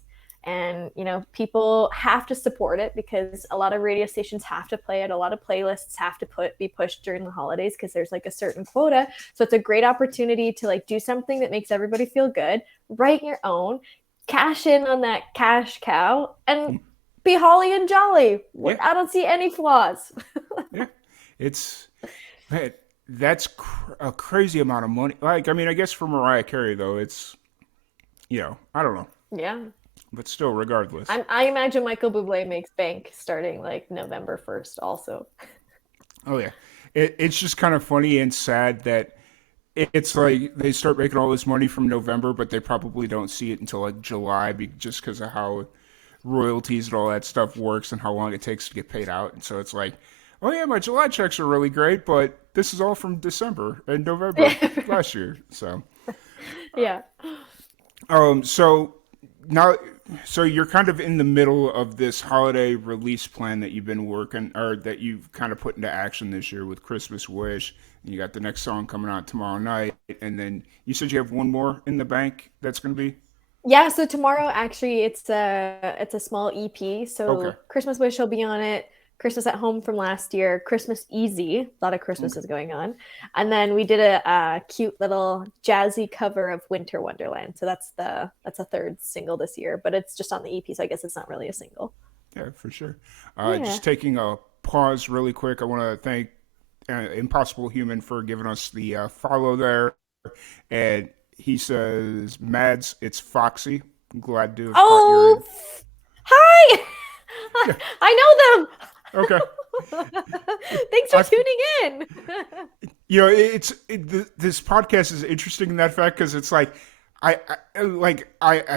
and people have to support it because a lot of radio stations have to play it, a lot of playlists have to be pushed during the holidays because there's like a certain quota. So it's a great opportunity to like do something that makes everybody feel good, write your own, cash in on that cash cow, and be holly and jolly. Yeah, I don't see any flaws. yeah. It's man, that's a crazy amount of money. Like, I mean, I guess for Mariah Carey though, it's I don't know, Yeah. but still, regardless. I imagine Michael Bublé makes bank starting like November 1st also. Oh yeah, it's just kind of funny and sad that it's like they start making all this money from November, but they probably don't see it until like July, just because of how royalties and all that stuff works and how long it takes to get paid out. And so it's like, oh yeah, my July checks are really great, but this is all from December and November Yeah. last year. So, Yeah. so now, so you're kind of in the middle of this holiday release plan that you've been working, or that you've kind of put into action this year with Christmas Wish. And you got the next song coming out tomorrow night, and then you said you have one more in the bank that's going to be Yeah, so tomorrow actually it's a small EP. okay. So Christmas Wish will be on it. Christmas at Home from last year, Christmas Easy, a lot of Okay. Christmas is going on, and then we did a cute little jazzy cover of Winter Wonderland. So that's a third single this year, but it's just on the EP, so I guess it's not really a single. Yeah, for sure. Yeah. Just taking a pause really quick. I want to thank Impossible Human for giving us the follow there. And he says, Mads, it's Foxy. I'm glad to have caught your. Oh, hi! Yeah, I know okay. them. Thanks for I, tuning in. this podcast is interesting in that fact because it's like I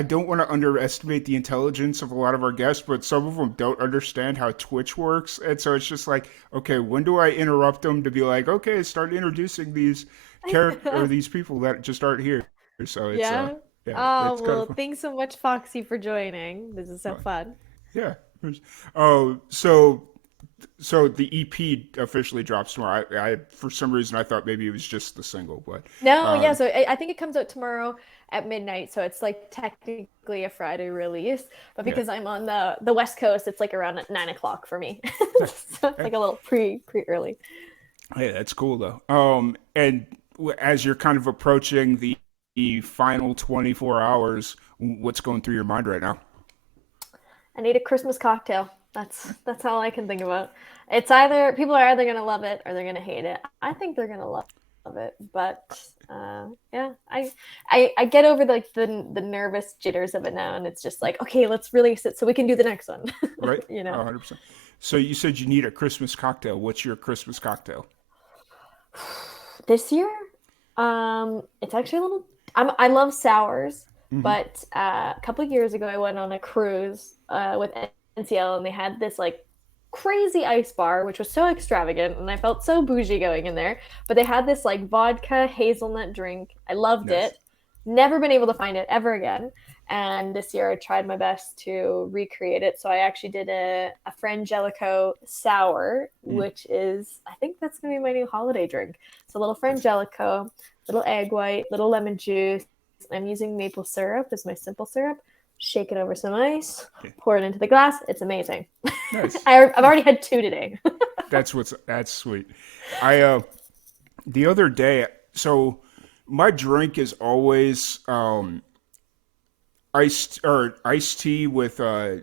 don't want to underestimate the intelligence of a lot of our guests, but some of them don't understand how Twitch works, and so it's just like, okay, when do I interrupt them to be like, okay, start introducing these character or these people that just aren't here? So it's Yeah. yeah, Oh, it's kind of well, thanks so much, Foxy, for joining. This is so fun. fun. Yeah. Oh, so the EP officially drops tomorrow. I for some reason I thought maybe it was just the single, but No, yeah, um, so I think it comes out tomorrow at midnight, so it's like technically a Friday release, but yeah, because I'm on the West Coast, it's like around at 9 o'clock for me. So it's yeah. like a little pre early. Hey, that's cool though. And as you're kind of approaching the final 24 hours, what's going through your mind right now? I need a Christmas cocktail. That's all I can think about. It's either people are either gonna love it or they're gonna hate it. I think they're gonna love it, but yeah, I get over like the nervous jitters of it now, and it's just like, okay, let's release it so we can do the next one. Right? you Oh, know. 100%. So you said you need a Christmas cocktail. What's your Christmas cocktail? This year, it's actually a little. I love sours, Hmm. but a couple of years ago, I went on a cruise with NCL, and they had this like crazy ice bar, which was so extravagant, and I felt so bougie going in there. But they had this like vodka hazelnut drink. I loved Nice. it. Never been able to find it ever again. And this year I tried my best to recreate it. So I actually did a Frangelico sour, Mm, which is, I think that's going to be my new holiday drink. So a little nice. Frangelico, little egg white, little lemon juice. I'm using maple syrup as my simple syrup. Shake it over some ice, Yeah. pour it into the glass. It's amazing. Nice. I've Nice. already had two today. That's sweet. I the other day, so my drink is always iced tea with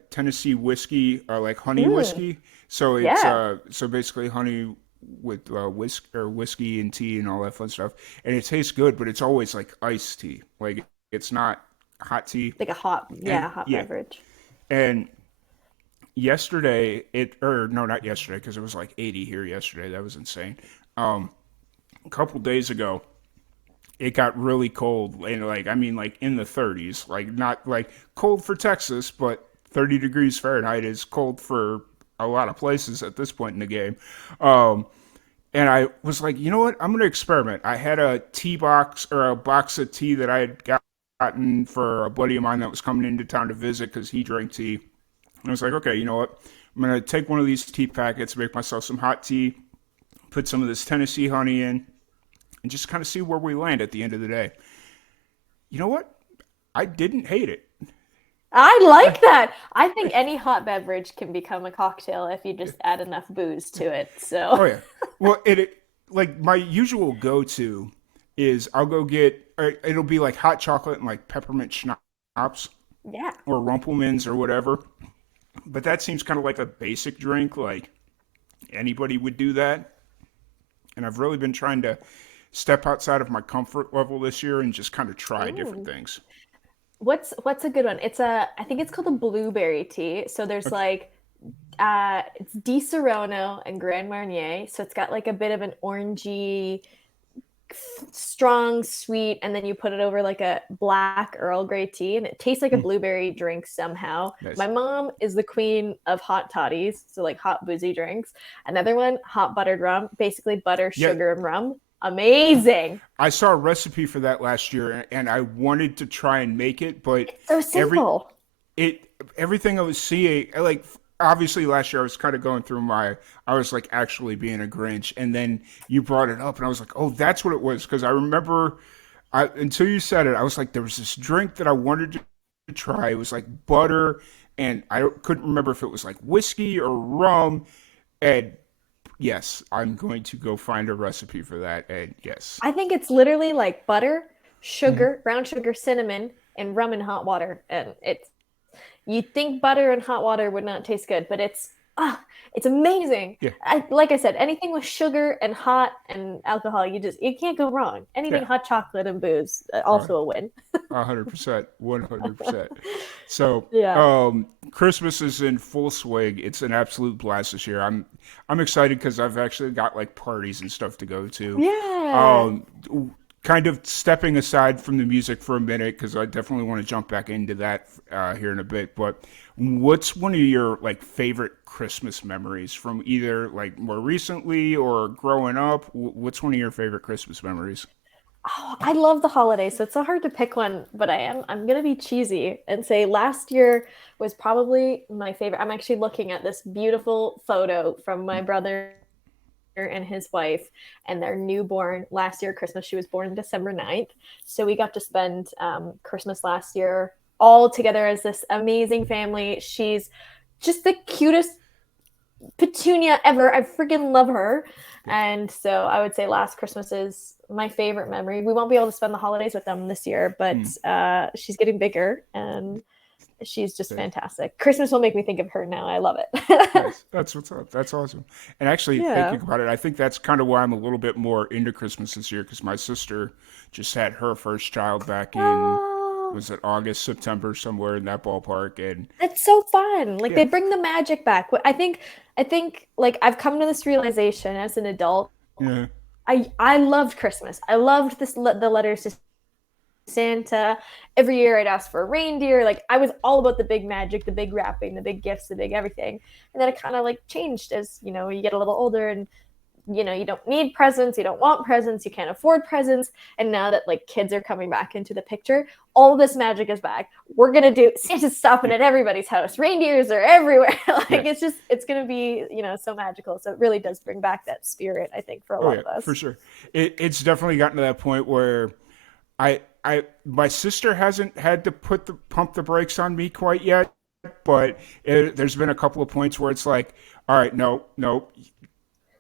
Tennessee whiskey, like honey Mm, whiskey. So it's yeah, so basically honey with whiskey and tea and all that fun stuff, and it tastes good, but it's always like iced tea. Like it's not hot tea. like a hot, And yeah, hot yeah, beverage. and yesterday it or no, not yesterday because it was like 80 here yesterday. That was insane. Um, a couple days ago, it got really cold and like I mean like in the 30s, like not like cold for Texas, but 30 degrees Fahrenheit is cold for a lot of places at this point in the game. Um, and I was like, you know what? I'm going to experiment. I had a tea box or a box of tea that I had gotten for a buddy of mine that was coming into town to visit because he drank tea. And I was like, okay, you know what? I'm going to take one of these tea packets, make myself some hot tea, put some of this Tennessee honey in, and just kind of see where we land at the end of the day. You know what? I didn't hate it. I Eh, like that. I think any hot beverage can become a cocktail if you just add enough booze to it. So, Oh yeah. Well, like my usual go-to is I'll go get it'll be like hot chocolate and like peppermint schnapps yeah. or Rumplemans or whatever. But that seems kind of like a basic drink. Like anybody would do that. And I've really been trying to step outside of my comfort level this year and just kind of try different Ooh. things. What's a good one? I think it's called a blueberry tea. So there's Okay. like it's Di Serono and Grand Marnier. So it's got like a bit of an orangey, strong, sweet, and then you put it over like a black Earl Grey tea, and it tastes like a Mm, blueberry drink somehow. My nice. mom is the queen of hot toddies, so like hot boozy drinks. Another one, hot buttered rum, basically butter, Yeah, sugar, and rum. Amazing. I saw a recipe for that last year and I wanted to try and make it, but It's so every simple. it everything I was seeing, like obviously last year I was kind of going through I was like actually being a Grinch, and then you brought it up, and I was like, oh, that's what it was, because I remember until you said it, I was like, there was this drink that I wanted to try. It was like butter, and couldn't remember if it was like whiskey or rum, and yes, I'm going to go find a recipe for that, and yes. I think it's literally like butter, Mhm. sugar, brown sugar, cinnamon, and rum and hot water. And it's you'd think butter and hot water would not taste good, but it's amazing. Yeah, Like I said, anything with sugar and hot and alcohol, you can't go wrong. Anything yeah. hot chocolate and booze, Uh, also a win. 100%, 100%. So, Yeah. Christmas is in full swing. It's an absolute blast this year. I'm excited because I've actually got like parties and stuff to go to. Yeah. Um, Kind of stepping aside from the music for a minute because I definitely want to jump back into that here in a bit. But what's one of your like favorite Christmas memories from either like more recently or growing up? What's one of your favorite Christmas memories? Oh, I love the holidays, so it's so hard to pick one, but I'm gonna be cheesy and say last year was probably my favorite. I'm actually looking at this beautiful photo from my brother and his wife and their newborn last year Christmas. She was born December 9th. So we got to spend Christmas last year all together as this amazing family. She's just the cutest petunia ever. I freaking love her. Yeah. And so I would say last Christmas is my favorite memory. We won't be able to spend the holidays with them this year, but Mm. she's getting bigger and she's just Okay. fantastic. Christmas will make me think of her now. I love it. Nice. That's what's up. That's awesome. And actually, yeah. thinking about it, I think that's kind of why I'm a little bit more into Christmas this year because my sister just had her first child back in, Oh, was it August, September, somewhere in that ballpark. And it's so fun. Like yeah, they bring the magic back. I think like I've come to this realization as an adult. yeah, I loved Christmas. I loved the letters to Santa. Every year I'd ask for a reindeer. Like I was all about the big magic, the big wrapping, the big gifts, the big everything. And then it kind of like changed as, you get a little older and you don't need presents, you don't want presents, you can't afford presents. And now that like kids are coming back into the picture, all this magic is back. We're gonna do Santa's stopping yeah, at everybody's house. Reindeers are everywhere. yeah. Like it's gonna be, so magical. So it really does bring back that spirit, I think, for a Oh, lot yeah, of for us. sure. It's definitely gotten to that point where my sister hasn't had to pump the brakes on me quite yet, but there's been a couple of points where it's like, all right, no, no,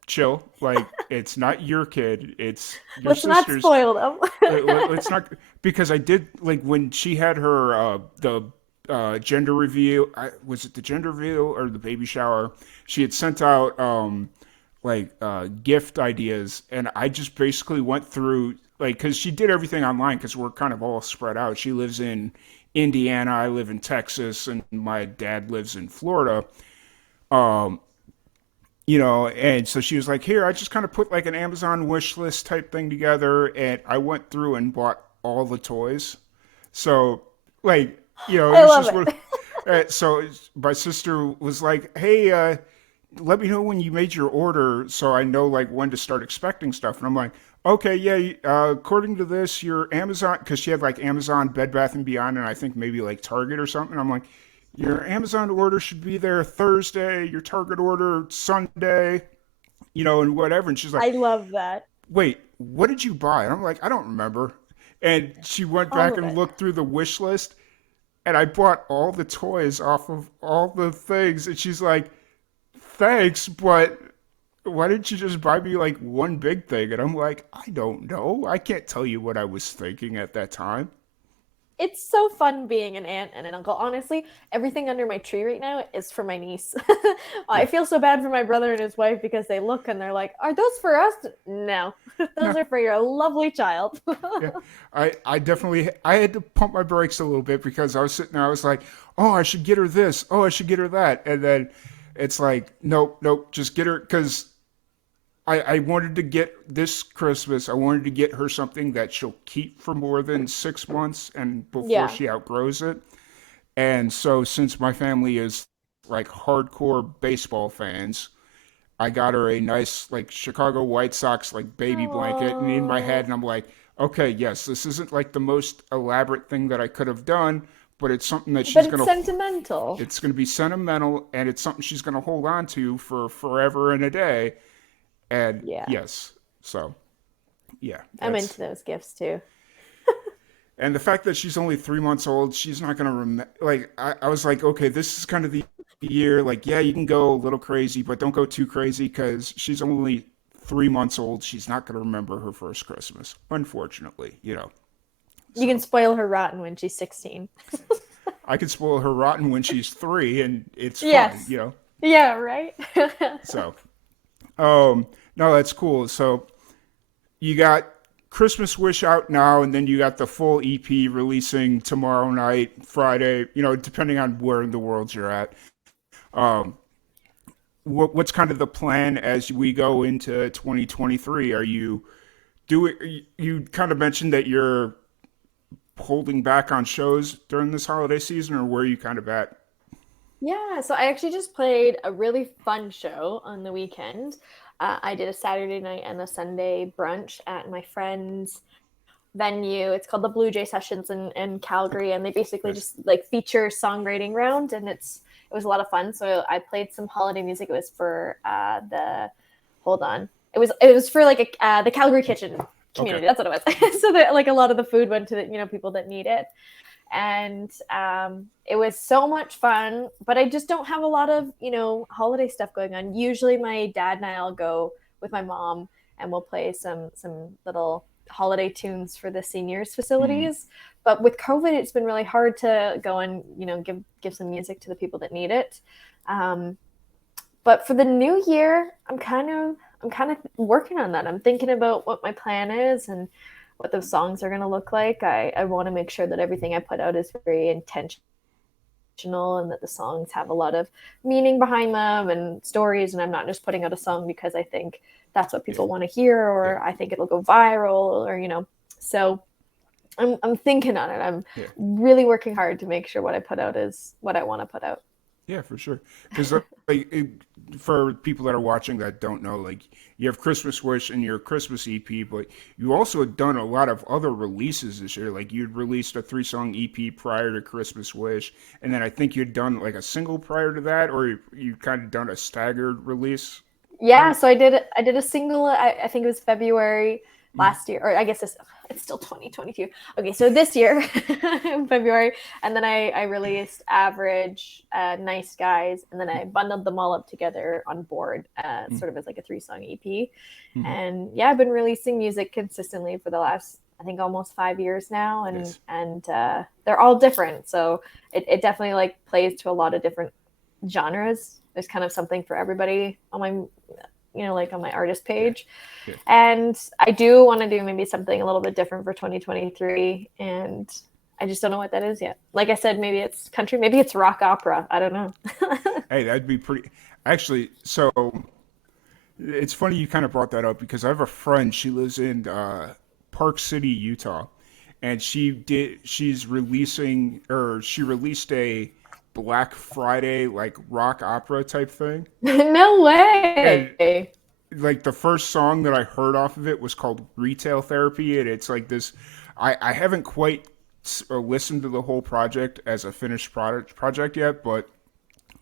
chill. Like it's not your kid, it's your Let's not sister's. spoil them. Let's not, because I did like when she had her the gender reveal. Was it the gender reveal or the baby shower? She had sent out like gift ideas, and I just basically went through like because she did everything online because we're kind of all spread out. She lives in Indiana, I live in Texas, and my dad lives in Florida. Um, and so she was like, "Here, I just kind of put like an Amazon wish list type thing together, and I went through and bought all the toys." So, like, it I was love just it. so my sister was like, "Hey, let me know when you made your order, so I know like when to start expecting stuff." And I'm like, "Okay, yeah. According to this, your Amazon, because she had like Amazon, Bed Bath and Beyond, and I think maybe like Target or something." I'm like, your Amazon order should be there Thursday, your Target order Sunday, and whatever. And she's like, I love that. wait, what did you buy? And I'm like, I don't remember. And she went All back of and it. looked through the wish list. and I bought all the toys off of all the things. And she's like, thanks, but why didn't you just buy me like one big thing? And I'm like, I don't know. I can't tell you what I was thinking at that time. It's so fun being an aunt and an uncle. Honestly, everything under my tree right now is for my niece. I Yeah. feel so bad for my brother and his wife because they look and they're like, "Are those for us?" No, those No. are for your lovely child. Yeah. I definitely I had to pump my brakes a little bit because I was sitting there, I was like, oh, I should get her this. Oh, I should get her that. And then it's like, nope, nope, just get her because I wanted to get this Christmas, I wanted to get her something that she'll keep for more than 6 months and before Yeah. she outgrows it. And so since my family is like hardcore baseball fans, I got her a nice like Chicago White Sox like baby blanket, and in my head, Oh, and I'm like, okay, yes, this isn't like the most elaborate thing that I could have done, but it's something that but it's sentimental. it's gonna be sentimental, and it's something she's gonna hold on to for forever and a day. And Yeah, yes, so yeah, I'm into that's those gifts too. and the fact that she's only 3 months old, she's not gonna remember. Like I was like, okay, this is kind of the year. Like, yeah, you can go a little crazy, but don't go too crazy because she's only 3 months old. She's not gonna remember her first Christmas, unfortunately. You can So spoil her rotten when she's 16. I could spoil her rotten when she's three, and it's fine. Yes. Yeah, right? So um, no, that's cool. So you got Christmas Wish out now, and then you got the full EP releasing tomorrow night, Friday. Depending on where in the world you're at. Um, what's kind of the plan as we go into 2023? Are you doing? You kind of mentioned that you're holding back on shows during this holiday season, or where are you kind of at? Yeah, so I actually just played a really fun show on the weekend. I did a Saturday night and a Sunday brunch at my friend's venue. It's called the Blue Jay Sessions in Calgary, and they basically Nice. just like feature songwriting round, and it was a lot of fun. So I played some holiday music. It was for the hold on. It was for like the Calgary Kitchen Okay. community. That's what it was. So that like a lot of the food went to people that need it, and it was so much fun. But I just don't have a lot of holiday stuff going on. Usually my dad and I'll go with my mom and we'll play some little holiday tunes for the seniors Mm, facilities. But with COVID, it's been really hard to go and give some music to the people that need it. Um, but for the new year, I'm kind of working on that. I'm thinking about what my plan is and what those songs are going to look like. I want to make sure that everything I put out is very intentional and that the songs have a lot of meaning behind them and stories. And I'm not just putting out a song because I think that's what yeah. people want to hear Yeah. or I think it'll go viral or. So I'm thinking on it. I'm Yeah. really working hard to make sure what I put out is what I want to put out. Yeah, for sure. Because for people that are watching that don't know, like you have Christmas Wish and your Christmas EP, but you also had done a lot of other releases this year. Like you'd released a 3-song EP prior to Christmas Wish, and then I think you'd done like a single prior to that, or you kind of done a staggered release. Kind Yeah, of. so I did a single. I think it was February Mm, last year, or I guess it's still 2022. Okay, so this year in February, and then I released Average, Nice Guys, and then I bundled them all up together on board, mm, sort of as like a 3-song EP. mm. And yeah, I've been releasing music consistently for the last I think almost 5 years now, and Yes. and they're all different. So it definitely like plays to a lot of different genres. There's kind of something for everybody on my like on my artist Yeah. page. Yeah. And I do want to do maybe something a little bit different for 2023. And I just don't know what that is yet. Like I said, maybe it's country, maybe it's rock opera. I don't know. Hey, that'd be pretty. Actually, so it's funny you kind of brought that up because I have a friend. She lives in Park City, Utah, and she's releasing or she released a Black Friday like rock opera type thing. No And way. like the first song that I heard off of it was called Retail Therapy, and it's like this. I haven't quite listened to the whole project as a finished project yet, but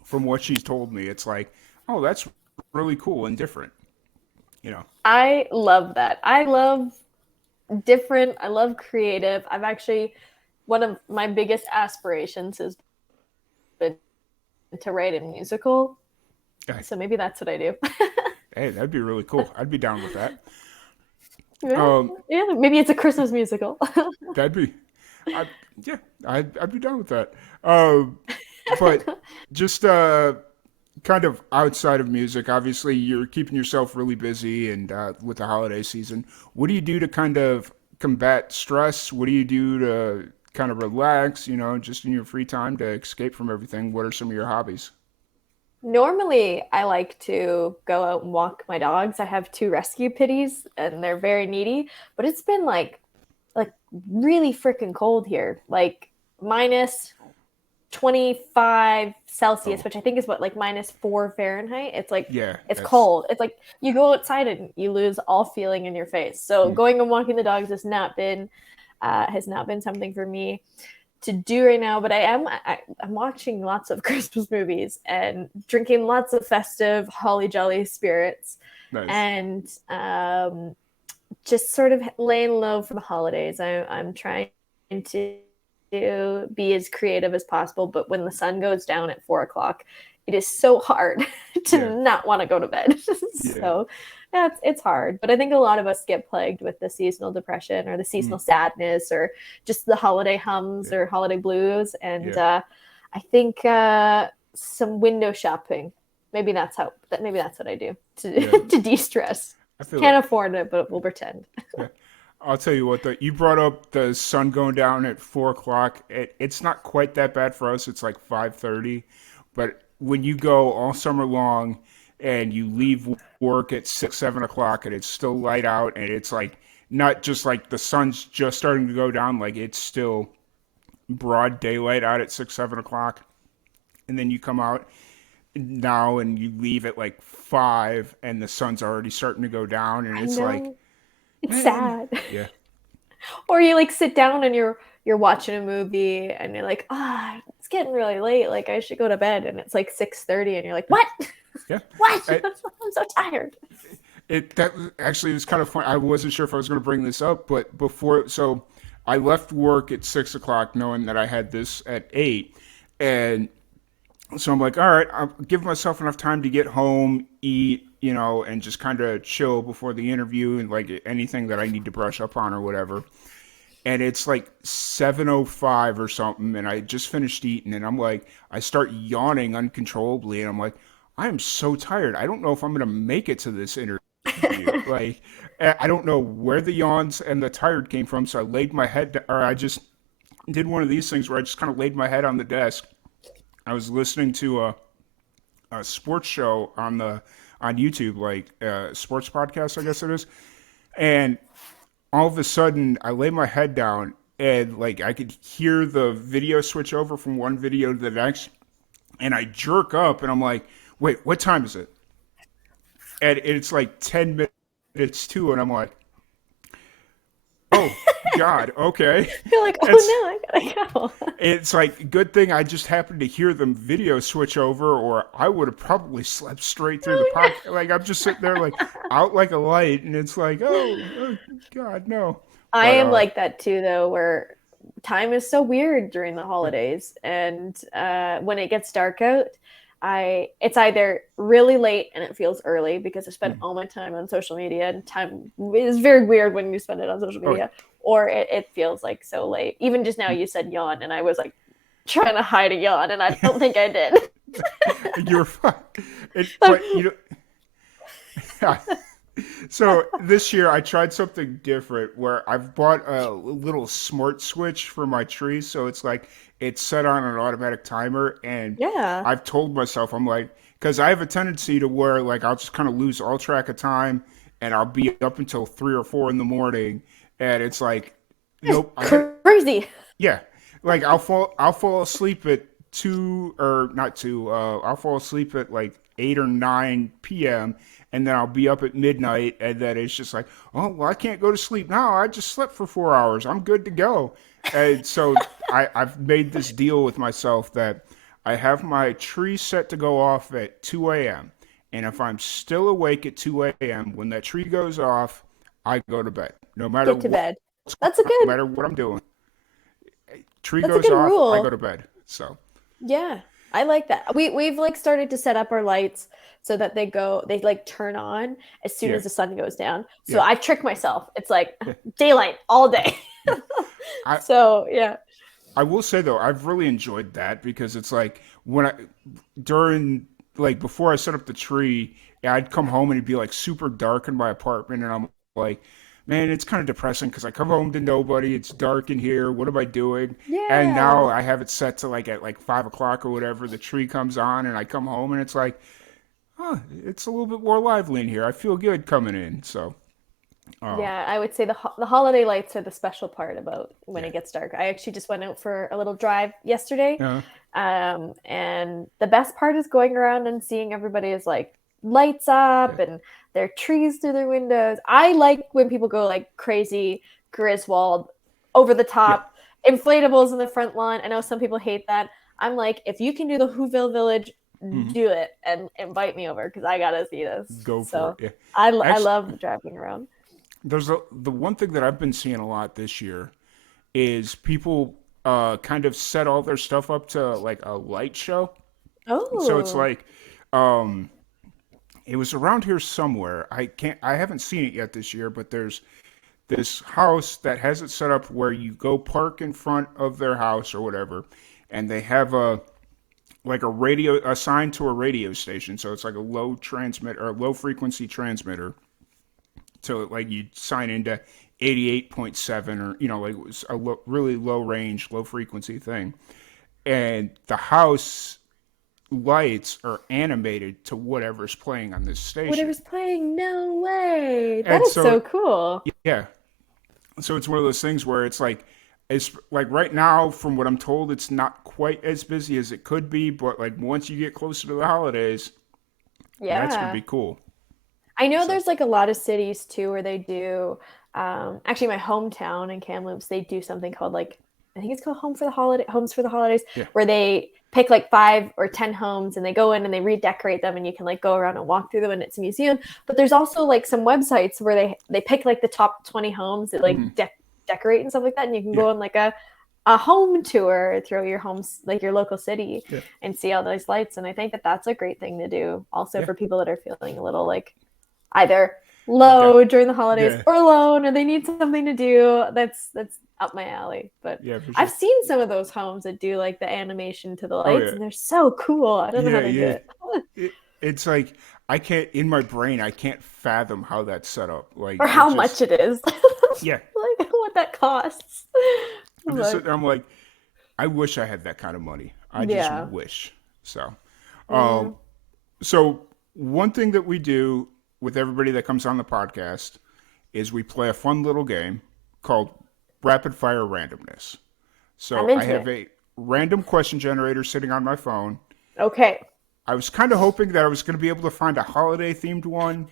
from what she's told me, it's like, oh, that's really cool and different. You know. I love that. I love different. I love creative. I've actually one of my biggest aspirations has been to write a musical. Hey, So maybe that's what I do. hey, that'd be really cool. I'd be down with that. Yeah, Um, yeah. Maybe it's a Christmas musical. that'd be, I yeah, I'd be down with that. Um, but just kind of outside of music, obviously you're keeping yourself really busy and with the holiday season. What do you do to kind of combat stress? What do you do to kind of relax, just in your free time to escape from everything? What are some of your hobbies? Normally, I like to go out and walk my dogs. I have two rescue pitties, and they're very needy. But it's been like really freaking cold here, like minus 25 Celsius, Oh, which I think is what, like -4 Fahrenheit. It's like yeah, it's that's cold. It's like you go outside and you lose all feeling in your face. So mm, going and walking the dogs has not been something for me to do right now. But I'm watching lots of Christmas movies and drinking lots of festive holly jolly spirits, nice. and just sort of laying low for the holidays. I'm trying to be as creative as possible, but when the sun goes down at 4 o'clock, it is so hard to Yeah, not want to go to bed. yeah, So yeah, it's hard. But I think a lot of us get plagued with the seasonal depression or the mm, seasonal sadness or just the holiday hums yeah, or holiday blues. And yeah, I think some window shopping. Maybe that's what I do yeah. to de-stress. I feel that. Can't afford it, but we'll pretend. Yeah. I'll tell you what, though, you brought up the sun going down at 4 o'clock. It's not quite that bad for us. It's like 5:30, but when you go all summer long and you leave work at 6, 7 o'clock, and it's still light out, and it's like not just like the sun's just starting to go down, like it's still broad daylight out at 6, 7 o'clock, and then you come out now and you leave at like 5, and the sun's already starting to go down, and I it's like, know. It's man, sad. yeah. Or you like sit down and you're watching a movie and you're like, it's getting really late. Like I should go to bed. And it's like 6:30 and you're like, what? Yeah, What? I, I'm so tired. actually it was kind of fun. I wasn't sure if I was going to bring this up, but so I left work at 6 o'clock, knowing that I had this at 8, and so I'm like, all right, I'll give myself enough time to get home, eat, and just kind of chill before the interview and like anything that I need to brush up on or whatever. And it's like 7:05 or something, and I just finished eating, and I'm like, I start yawning uncontrollably, and I'm like, I am so tired. I don't know if I'm gonna make it to this interview. Like, I don't know where the yawns and the tired came from, so I laid my head, or I just did one of these things where I just kind of laid my head on the desk. I was listening to a sports show on YouTube, like a sports podcast, I guess it is, and all of a sudden I lay my head down and like I could hear the video switch over from one video to the next, and I jerk up and I'm like, wait, what time is it? And it's like 10 minutes to, and I'm like, oh God, okay. You're like, It's oh no, I gotta go. it's like good thing I just happened to hear them video switch over, or I would have probably slept straight through the Oh podcast. Like I'm just sitting there like out like a light, and it's like, oh God, no. I But am like that too, though, where time is so weird during the yeah, holidays, and when it gets dark out, I it's either really late and it feels early because I spent mm, all my time on social media, and time is very weird when you spend it on social oh media, or it feels like so late. Even just now, you said yawn, and I was like trying to hide a yawn, and I don't think I did. you're fine. But know, so this year I tried something different where I've bought a little smart switch for my tree, so it's like it's set on an automatic timer, and Yeah. I've told myself I'm like, because I have a tendency to where like I'll just kind of lose all track of time, and I'll be up until 3 or 4 in the morning, and it's like, It's nope, I got crazy. yeah, like I'll fall asleep at 2 or not 2. I'll fall asleep at like 8 or 9 p.m. and then I'll be up at midnight, and then it's just like, oh well, I can't go to sleep now. I just slept for 4 hours. I'm good to go. And so I've made this deal with myself that I have my tree set to go off at 2 a.m. And if I'm still awake at 2 a.m. when that tree goes off, I go to bed, no matter Get to what, bed. That's a no good. matter what I'm doing. tree That's a goes good off, I go rule. to bed. So Yeah. I like that. We've like started to set up our lights so that they like turn on as soon yeah, as the sun goes down. So yeah, I've tricked myself. It's like yeah, daylight all day. yeah. I So yeah. I will say though, I've really enjoyed that because it's like when I during like before I set up the tree, I'd come home and it'd be like super dark in my apartment, and I'm like, man, it's kind of depressing because I come home to nobody. It's dark in here. What am I doing? And now Yeah. I have it set to like at like 5 o'clock or whatever. The tree comes on, and I come home, and it's like, huh, it's a little bit more lively in here. I feel good coming in. So, um, Yeah, I would say the holiday lights are the special part about when yeah, it gets dark. I actually just went out for a little drive yesterday, uh, and the best part is going around and seeing everybody's like lights yeah, up and their trees through their windows. I like when people go like crazy, Griswold, over the yeah. top, inflatables in the front lawn. I know some people hate that. I'm like, if you can do the Whoville Village, Mhm. do it and invite me over because I gotta see this. Go for it. So Yeah. I Actually, love driving around. the one thing that I've been seeing a lot this year is people kind of set all their stuff up to like a light show. So it's Oh, like um it was around here somewhere. I haven't seen it yet this year, but there's this house that has it set up where you go park in front of their house or whatever, and they have a like a radio assigned to a radio station. So it's like a low transmit or low frequency transmitter. So like you sign into 88.7 or like it was a really low range, low frequency thing. And the house lights are animated to whatever's playing on this station. whatever's playing. No way. That And is so so cool. yeah, so it's one of those things where it's like right now from what I'm told it's not quite as busy as it could be, but like once you get closer to the holidays, that's going to Yeah. be cool. I know So, there's like a lot of cities too where they do actually my hometown in Kamloops, they do something called like I think it's called Homes for the Holidays, yeah. where they pick like 5 or 10 homes and they go in and they redecorate them and you can like go around and walk through them and it's a museum. But there's also like some websites where they pick like the top 20 homes that like Mhm. decorate and stuff like that and you can Yeah. go on like a home tour through your homes like your local city Yeah. and see all those lights and I think that that's a great thing to do also Yeah. for people that are feeling a little like either Yeah. low during the holidays Yeah. or alone or they need something to do. That's up my alley. But Yeah, for I've sure. seen some of those homes that do like the animation to the Oh lights yeah. and they're so cool. I don't know how Yeah, they do yeah. it. It's like I can't in my brain I can't fathom how that's set up. Like Or it how much just it is. yeah. Like what that costs. I'm just Like, sitting there, I'm like, I wish I had that kind of money. I just yeah. wish. So Yeah. um so one thing that we do with everybody that comes on the podcast is we play a fun little game called Rapid Fire Randomness. I'm So I into have it. a random question generator sitting on my phone. Okay. I was kind of hoping that I was going to be able to find a holiday themed one,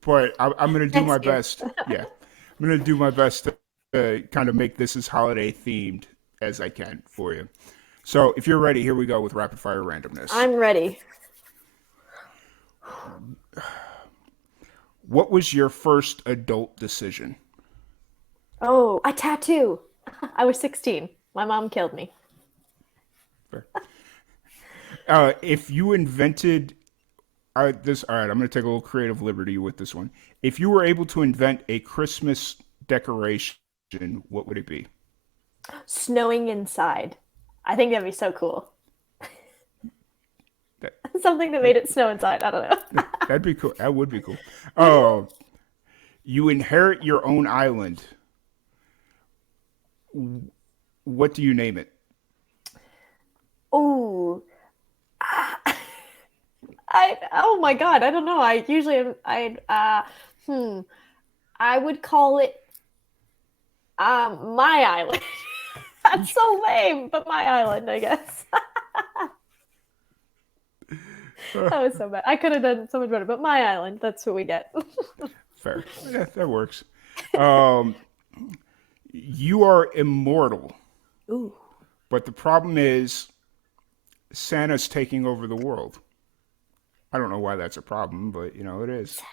but I'm going to do my Next year. best. Yeah, I'm going to do my best to kind of make this as holiday themed as I can for you. So if you're ready, here we go with rapid fire randomness. I'm ready. What was your first adult decision? Oh, a tattoo. I was 16. My mom killed me. If you invented all right, I'm going to take a little creative liberty with this one. If you were able to invent a Christmas decoration, what would it be? Snowing inside. I think that'd be so cool. That, Something that that made it snow inside. I don't know. that'd be cool. That would be cool. Oh, you inherit your own island. What do you name it? Oh, I oh my god, I don't know. I usually am I hmm I would call it my island. That's so lame, but my island, I guess. That was so bad. I could have done so much better, but my island, that's what we get. Fair. Yeah, that works. Um, you are immortal, Ooh. but the problem is Santa's taking over the world. I don't know why that's a problem, but it is.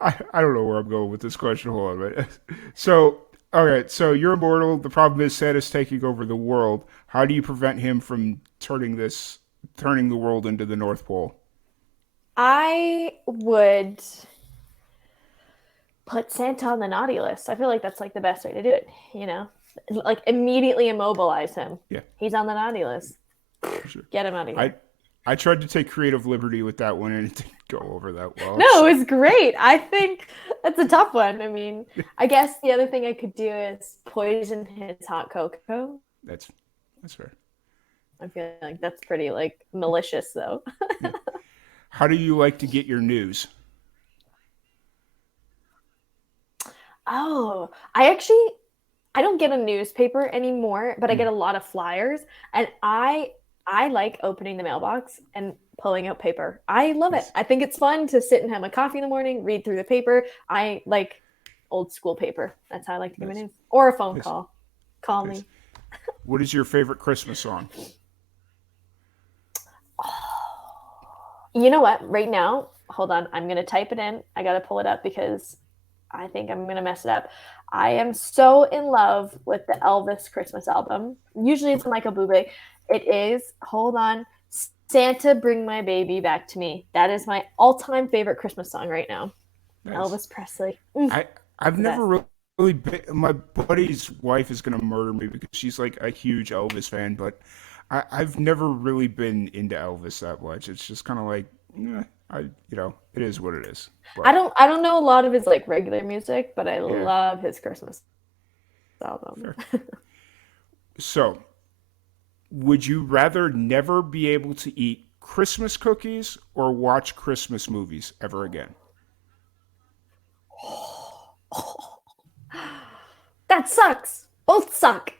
I don't know where I'm going with this question. Hold on, right? So, Okay, so you're immortal. The problem is Santa's taking over the world. How do you prevent him from turning the world into the North Pole? I would put Santa on the naughty list. I feel like that's like the best way to do it, you know? Like immediately immobilize him. Yeah, He's on the naughty list. for sure. Get him out of I here. I tried to take creative liberty with that one, and it didn't go over that well. No, So it was great. I think that's a tough one. I mean, I guess the other thing I could do is poison his hot cocoa. that's that's fair. I feel like that's pretty like malicious though. Yeah. How do you like to get your news? Oh, I don't get a newspaper anymore, but I get Mm, a lot of flyers and I like opening the mailbox and pulling out paper. I love it. nice, I think it's fun to sit and have my coffee in the morning, read through the paper. I like old school paper. That's how I like to get my nice, news. Or a phone nice, call. Call nice. me. What is your favorite Christmas song? You know what? Right now, hold on. I'm going to type it in. I got to pull it up because I think I'm going to mess it up. I am so in love with the Elvis Christmas album. Usually it's Okay, Michael Bublé. It is, hold on, Santa Bring My Baby Back to Me. That is my all time favorite Christmas song right now. nice. Elvis Presley. Mm, I I've the never best. really been, my buddy's wife is gonna murder me because she's like a huge Elvis fan, but I've never really been into Elvis that much. It's just kind of like, I it is what it is. But I don't know a lot of his like regular music, but I yeah, love his Christmas album. fair. So, would you rather never be able to eat Christmas cookies or watch Christmas movies ever again? That sucks. Both suck.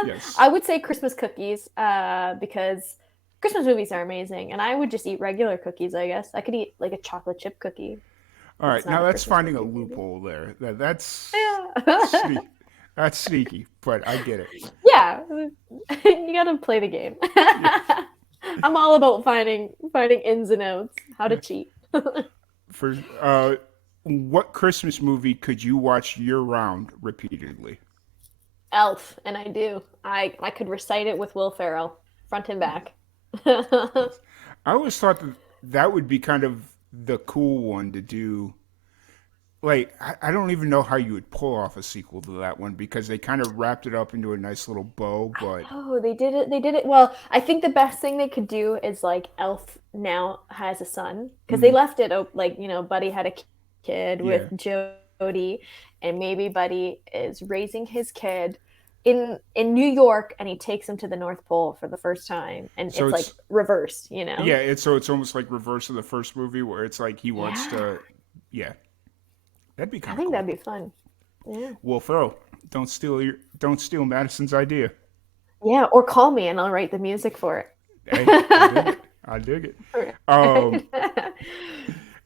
Yes. I would say Christmas cookies because Christmas movies are amazing, and I would just eat regular cookies. I guess I could eat like a chocolate chip cookie. All That's right, not now a that's Christmas finding a cookie, maybe. loophole there. That's Yeah, sneaky. That's sneaky, but I get it. yeah. You gotta play the game. Yeah, I'm all about finding ins and outs, how to yeah. cheat. For what Christmas movie could you watch year round repeatedly? Elf, and I do. I could recite it with Will Ferrell, front and Nice, back. nice. I always thought that that would be kind of the cool one to do. Like, I don't even know how you would pull off a sequel to that one because they kind of wrapped it up into a nice little bow. But Oh, they did it. They did it. Well, I think the best thing they could do is like Elf now has a son because they mm, left it like Buddy had a kid with yeah, Jody, and maybe Buddy is raising his kid in New York, and he takes him to the North Pole for the first time, and so it's like it's reversed, you know? yeah, it's almost like reverse of the first movie where it's like he wants Yeah, to, yeah, that'd be I kind of think cool. that'd be fun. Yeah, Will Ferrell, don't steal Madison's idea. yeah. Or call me, and I'll write the music for Hey, I dig it. it. I dig it. All right. Um,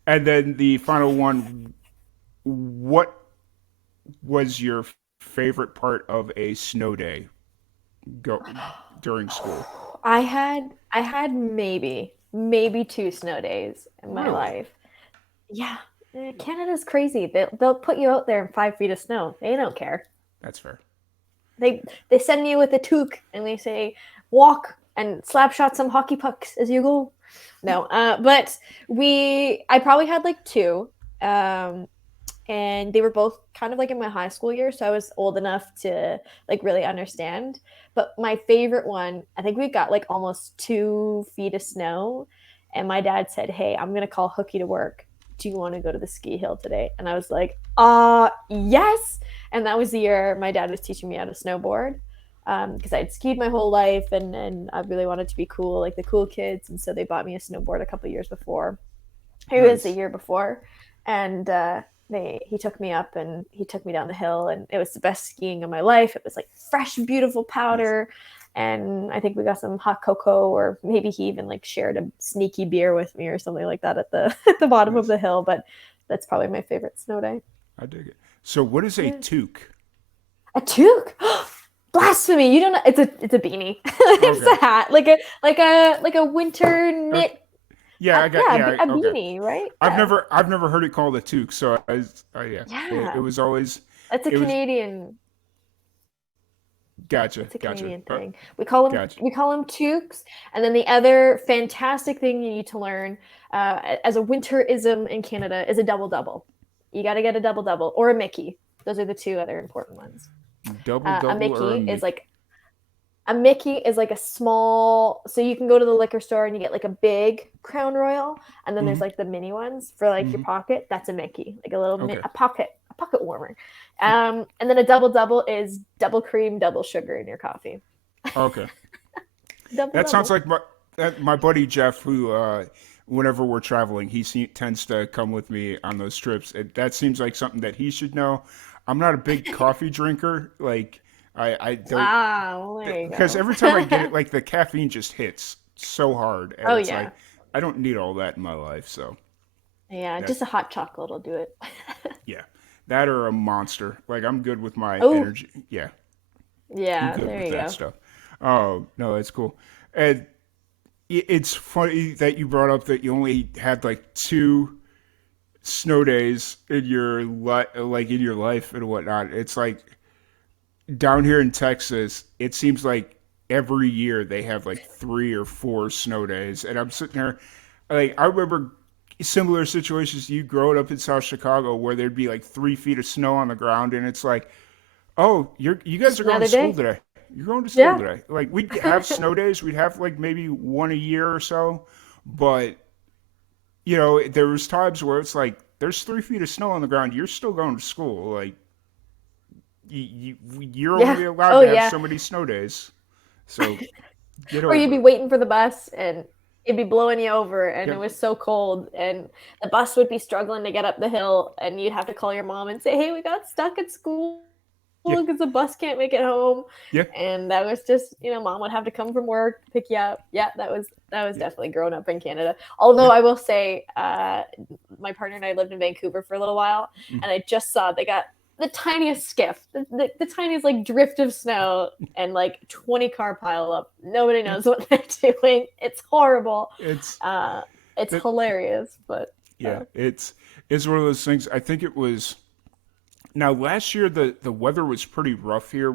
and then the final one, what was your favorite part of a snow day go during school? I had maybe two snow days in my Really? life. Yeah, Canada's crazy. They'll put you out there in 5 feet of snow. They don't care. That's fair. They send you with a toque and they say walk and slap shot some hockey pucks as you go. No, but I probably had like two. Um, and they were both kind of like in my high school years, so I was old enough to like really understand. But my favorite one, I think we got like almost 2 feet of snow, and my dad said, "Hey, I'm gonna call Hooky to work. Do you want to go to the ski hill today?" And I was like, yes." And that was the year my dad was teaching me how to snowboard because I'd skied my whole life and I really wanted to be cool, like the cool kids. And so they bought me a snowboard a couple years before. It was a Nice. year before, and he took me up and he took me down the hill, and it was the best skiing of my life. It was like fresh, beautiful Nice. powder, and I think we got some hot cocoa, or maybe he even like shared a sneaky beer with me or something like that at the at the bottom of Nice. the hill. But that's probably my favorite snow day. I dig it. So, what is a Yeah. toque? A toque. Blasphemy! You don't know? It's a beanie. It's Okay. a hat, like a winter Okay. knit. Yeah, I got. Yeah, Yeah. a Okay. beanie, right? I've Yeah, never I've never heard it called a toque. So yeah, it yeah. was always That's a it was Canadian. Gotcha, It's a gotcha, Canadian thing. gotcha. We call them toques. And then the other fantastic thing you need to learn as a winterism in Canada is a double double. You got to get a double double or a Mickey. Those are the two other important ones. Double A double or a Mickey is Mickey? like a Mickey is like a small. So you can go to the liquor store and you get like a big Crown Royal, and then there's Hmm. like the mini ones for like your Hmm. pocket. That's a Mickey, like a little Okay. a pocket warmer. And then a double double is double cream, double sugar in your coffee. Okay. Double That sounds double. like my buddy Jeff, who whenever we're traveling, tends to come with me on those trips. That seems like something that he should know. I'm not a big coffee drinker. Like I don't, Wow, there you because go. every time I get it, like the caffeine just hits so hard, and Oh it's yeah. like I don't need all that in my life. So Yeah, that just a hot chocolate will do it. yeah, that or a Monster. Like I'm good with my Oh, energy. Yeah, I'm yeah, good there with you that go. stuff. Oh no, that's cool. And it's funny that you brought up that you only had like two snow days in your like in your life and whatnot. It's like down here in Texas, it seems like every year they have like 3 or 4 snow days, and I'm sitting there like I remember similar situations to you growing up in South Chicago where there'd be like 3 feet of snow on the ground, and it's like, oh, you guys Just are going to another school day. today. You're going to school Yeah. today. Like we'd have snow days. We'd have like maybe one a year or so, but there was times where it's like there's 3 feet of snow on the ground. You're still going to school. Like you're Yeah. only allowed Oh to have yeah. so many snow days. So get Or you'd over be it. waiting for the bus and it'd be blowing you over and it Yep. was so cold and the bus would be struggling to get up the hill and you'd have to call your mom and say, "Hey, we got stuck at school Yeah. because the bus can't make it home." Yeah. And that was just, mom would have to come from work, pick you up. Yeah, that was Yeah. definitely growing up in Canada. Although Yeah. I will say, my partner and I lived in Vancouver for a little while, Mm. and I just saw they got the tiniest skiff, the tiniest like drift of snow, and like 20 car pile up. Nobody Yeah. knows what they're doing. It's horrible. It's Uh, it's that. hilarious, but Yeah. It's one of those things. I think it was now last year the weather was pretty rough here.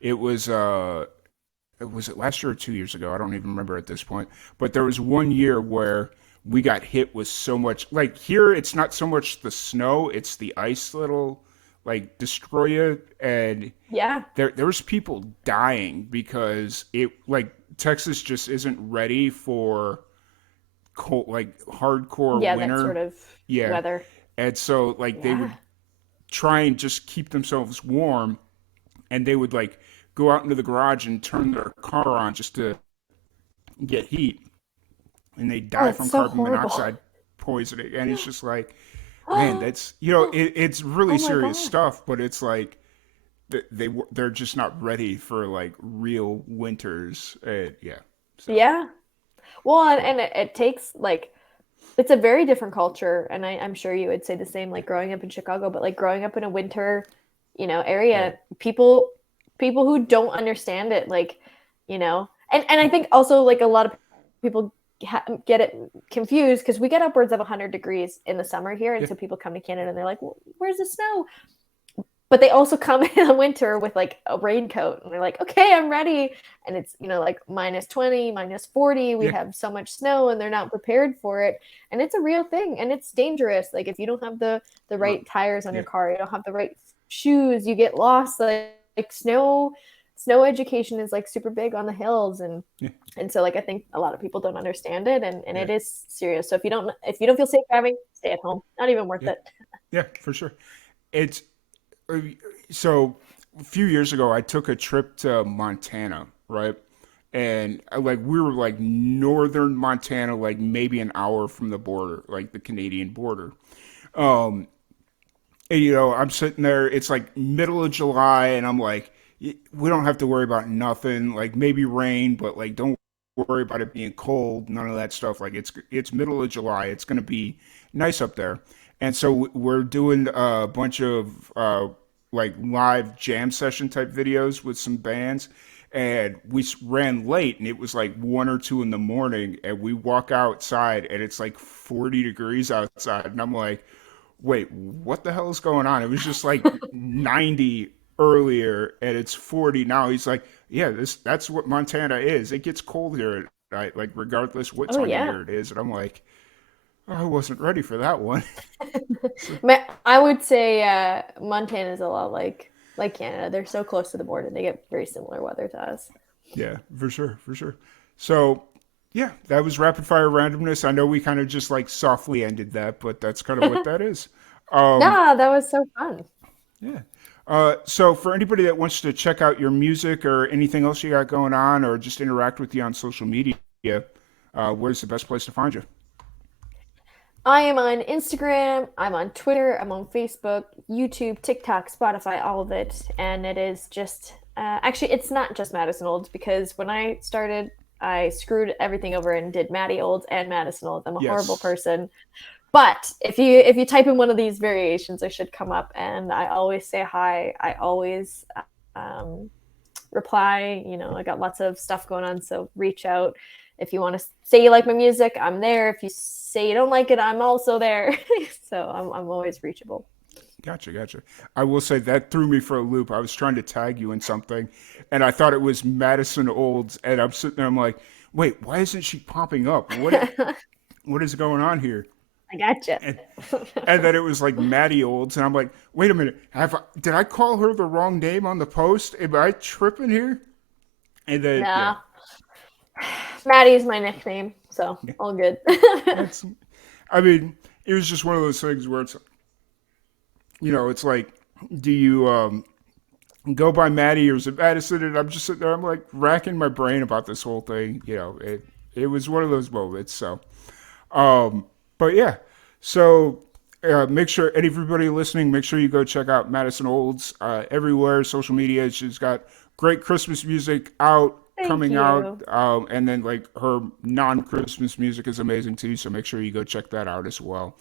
It was it last year or 2 years ago? I don't even remember at this point. But there was one year where we got hit with so much. Like here, it's not so much the snow; it's the ice that'll like destroy you. And yeah, there was people dying because it like Texas just isn't ready for cold like hardcore yeah, that winter. sort of Yeah, weather. and so like they Yeah. would try and just keep themselves warm, and they would like go out into the garage and turn their car on just to get heat, and they Oh, die it's from so carbon horrible. monoxide poisoning. And it's just like, man, that's it's really Oh my serious god. stuff, but it's like they're just not ready for like real winters. Yeah, so Yeah. Well, and, yeah, and it takes like it's a very different culture, and I'm sure you would say the same. Like growing up in Chicago, but like growing up in a winter, yeah, area, people who don't understand it, like, and I think also like a lot of people get it confused because we get upwards of 100 degrees in the summer here, and yeah, so people come to Canada and they're like, well, "Where's the snow?" But they also come in the winter with like a raincoat and they're like, okay, I'm ready. And it's, like -20, -40. We yeah, have so much snow and they're not prepared for it. And it's a real thing and it's dangerous. Like if you don't have the r- right tires on yeah, your car, you don't have the right shoes, you get lost. Like snow education is like super big on the hills yeah, and so like I think a lot of people don't understand it and yeah, it is serious. So if you don't feel safe driving, stay at home. Not even worth yeah, it. yeah, for sure. It's uh, so a few years ago, I took a trip to Montana, right? And like we were like northern Montana, like maybe an hour from the border, like the Canadian border. Um, and I'm sitting there. It's like middle of July, and I'm like, we don't have to worry about nothing. Like maybe rain, but like don't worry about it being cold. None of that stuff. Like it's middle of July. It's gonna be nice up there. And so we're doing a bunch of like live jam session type videos with some bands. And we ran late, and it was like 1 or 2 in the morning. And we walk outside, and it's like 40 degrees outside. And I'm like, wait, what the hell is going on? It was just like 90 earlier and it's 40 now. He's like, yeah, that's what Montana is. It gets cold here at night, like regardless what Oh time of yeah. year it is. And I'm like, oh, I wasn't ready for that one. So, I would say Montana is a lot like Canada. They're so close to the border. They get very similar weather to us. yeah, for sure, for sure. So, yeah, that was rapid fire randomness. I know we kind of just like softly ended that, but that's kind of what that is. Um, Yeah, that was so fun. yeah. So for anybody that wants to check out your music or anything else you got going on, or just interact with you on social media, where's the best place to find you? I am on Instagram, I'm on Twitter, I'm on Facebook, YouTube, TikTok, Spotify, all of it. And it is just, actually, it's not just Madison Olds because when I started, I screwed everything over and did Maddie Olds and Madison Olds. I'm a horrible Yes. person. But if you type in one of these variations, I should come up. And I always say hi. I always um, reply. You know, I got lots of stuff going on, so reach out. If you want to say you like my music, I'm there. If you say you don't like it, I'm also there. So I'm always reachable. Gotcha, gotcha. I will say that threw me for a loop. I was trying to tag you in something, and I thought it was Madison Olds, and I'm sitting there. I'm like, wait, why isn't she popping up? I What is going on here? gotcha. And and then it was like Maddie Olds, and I'm like, wait a minute, did I call her the wrong name on the post? Am I tripping here? And then yeah, Nah, Maddie's my nickname, so yeah, all good. that's. I mean, it was just one of those things where it's, it's like, do you go by Maddie or is it Madison? And I'm just sitting there, I'm like racking my brain about this whole thing. It was one of those moments. So, um, but yeah, so make sure everybody listening, make sure you go check out Madison Olds everywhere, social media. She's got great Christmas music out, Thank coming out, you. and then like her non-Christmas music is amazing too. So make sure you go check that out as well.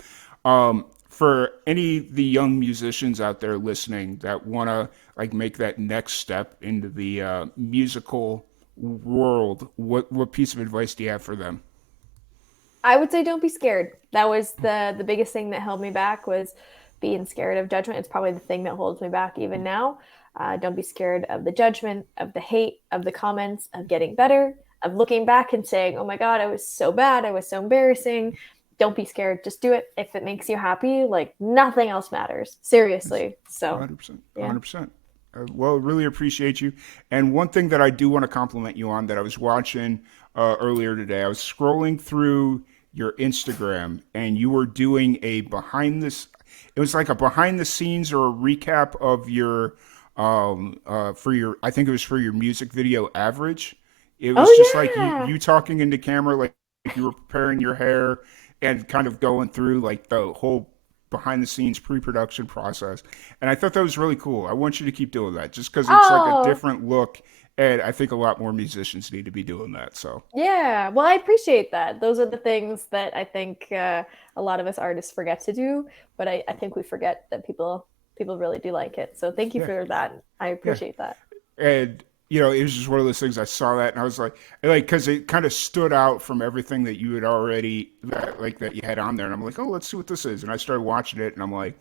For any of the young musicians out there listening that want to like make that next step into the musical world, what piece of advice do you have for them? I would say don't be scared. That was the biggest thing that held me back was being scared of judgment. It's probably the thing that holds me back even now. Don't be scared of the judgment, of the hate, of the comments, of getting better, of looking back and saying, "Oh my God, I was so bad. I was so embarrassing." Don't be scared. Just do it. If it makes you happy, like nothing else matters. Yes, Seriously. So, 100%, yeah. 100%. Well, really appreciate you. And one thing that I do want to compliment you on that I was watching earlier today, I was scrolling through your Instagram and you were doing a behind this, it was like a behind the scenes or a recap of your, for your, I think it was for your music video Average. It was just Oh like yeah. you talking into camera, like you were preparing your hair and kind of going through like the whole behind the scenes pre-production process. And I thought that was really cool. I want you to keep doing that just because it's like a Oh, different look. And I think a lot more musicians need to be doing that. So, yeah. Well, I appreciate that. Those are the things that I think a lot of us artists forget to do, but I think we forget that people really do like it. So thank you yeah, for that. I yeah. appreciate that. And, it was just one of those things I saw that and I was like, because it kind of stood out from everything that you had already, that you had on there. And I'm like, oh, let's see what this is. And I started watching it and I'm like,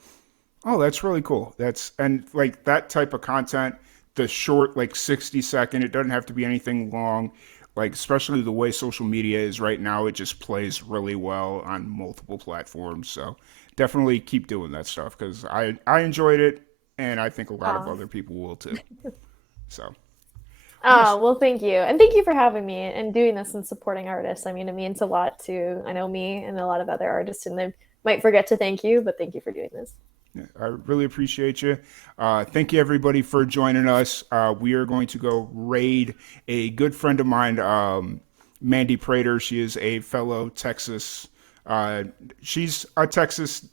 oh, that's really cool. And like that type of content, the short, like 60-second, it doesn't have to be anything long. Like, especially the way social media is right now, it just plays really well on multiple platforms. So definitely keep doing that stuff because I enjoyed it and I think a lot of Uh, other people will too. So, oh, awesome. well, thank you. And thank you for having me and doing this and supporting artists. I mean, it means a lot to, I know me and a lot of other artists, and they might forget to thank you, but thank you for doing this. Yeah, I really appreciate you. Thank you, everybody, for joining us. We are going to go raid a good friend of mine, Mandy Prater. She is a fellow Texas. Uh, she's a Texas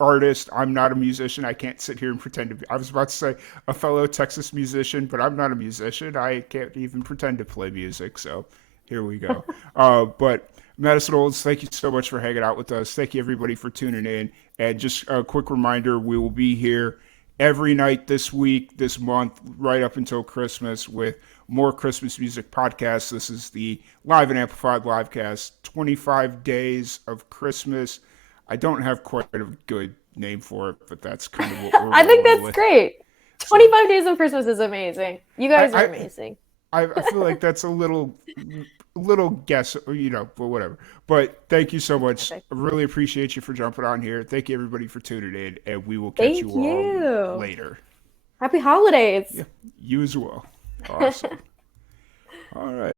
artist. I'm not a musician. I can't sit here and pretend to be. I was about to say a fellow Texas musician, but I'm not a musician. I can't even pretend to play music. So here we go. But Madison Olds, thank you so much for hanging out with us. Thank you, everybody, for tuning in. And just a quick reminder we will be here every night this week, this month, right up until Christmas with more Christmas music podcasts. This is the Live and Amplified Livecast, 25 Days of Christmas. I don't have quite a good name for it, but that's kind of what we're I think rolling that's with. great. So 25 Days of Christmas is amazing. You guys are I, amazing. I feel like that's a little guess, but whatever. But thank you so much. Perfect. I really appreciate you for jumping on here. Thank you everybody for tuning in, and we will catch Thank you all you. later. Happy holidays. Yeah, you as well. Awesome. All right.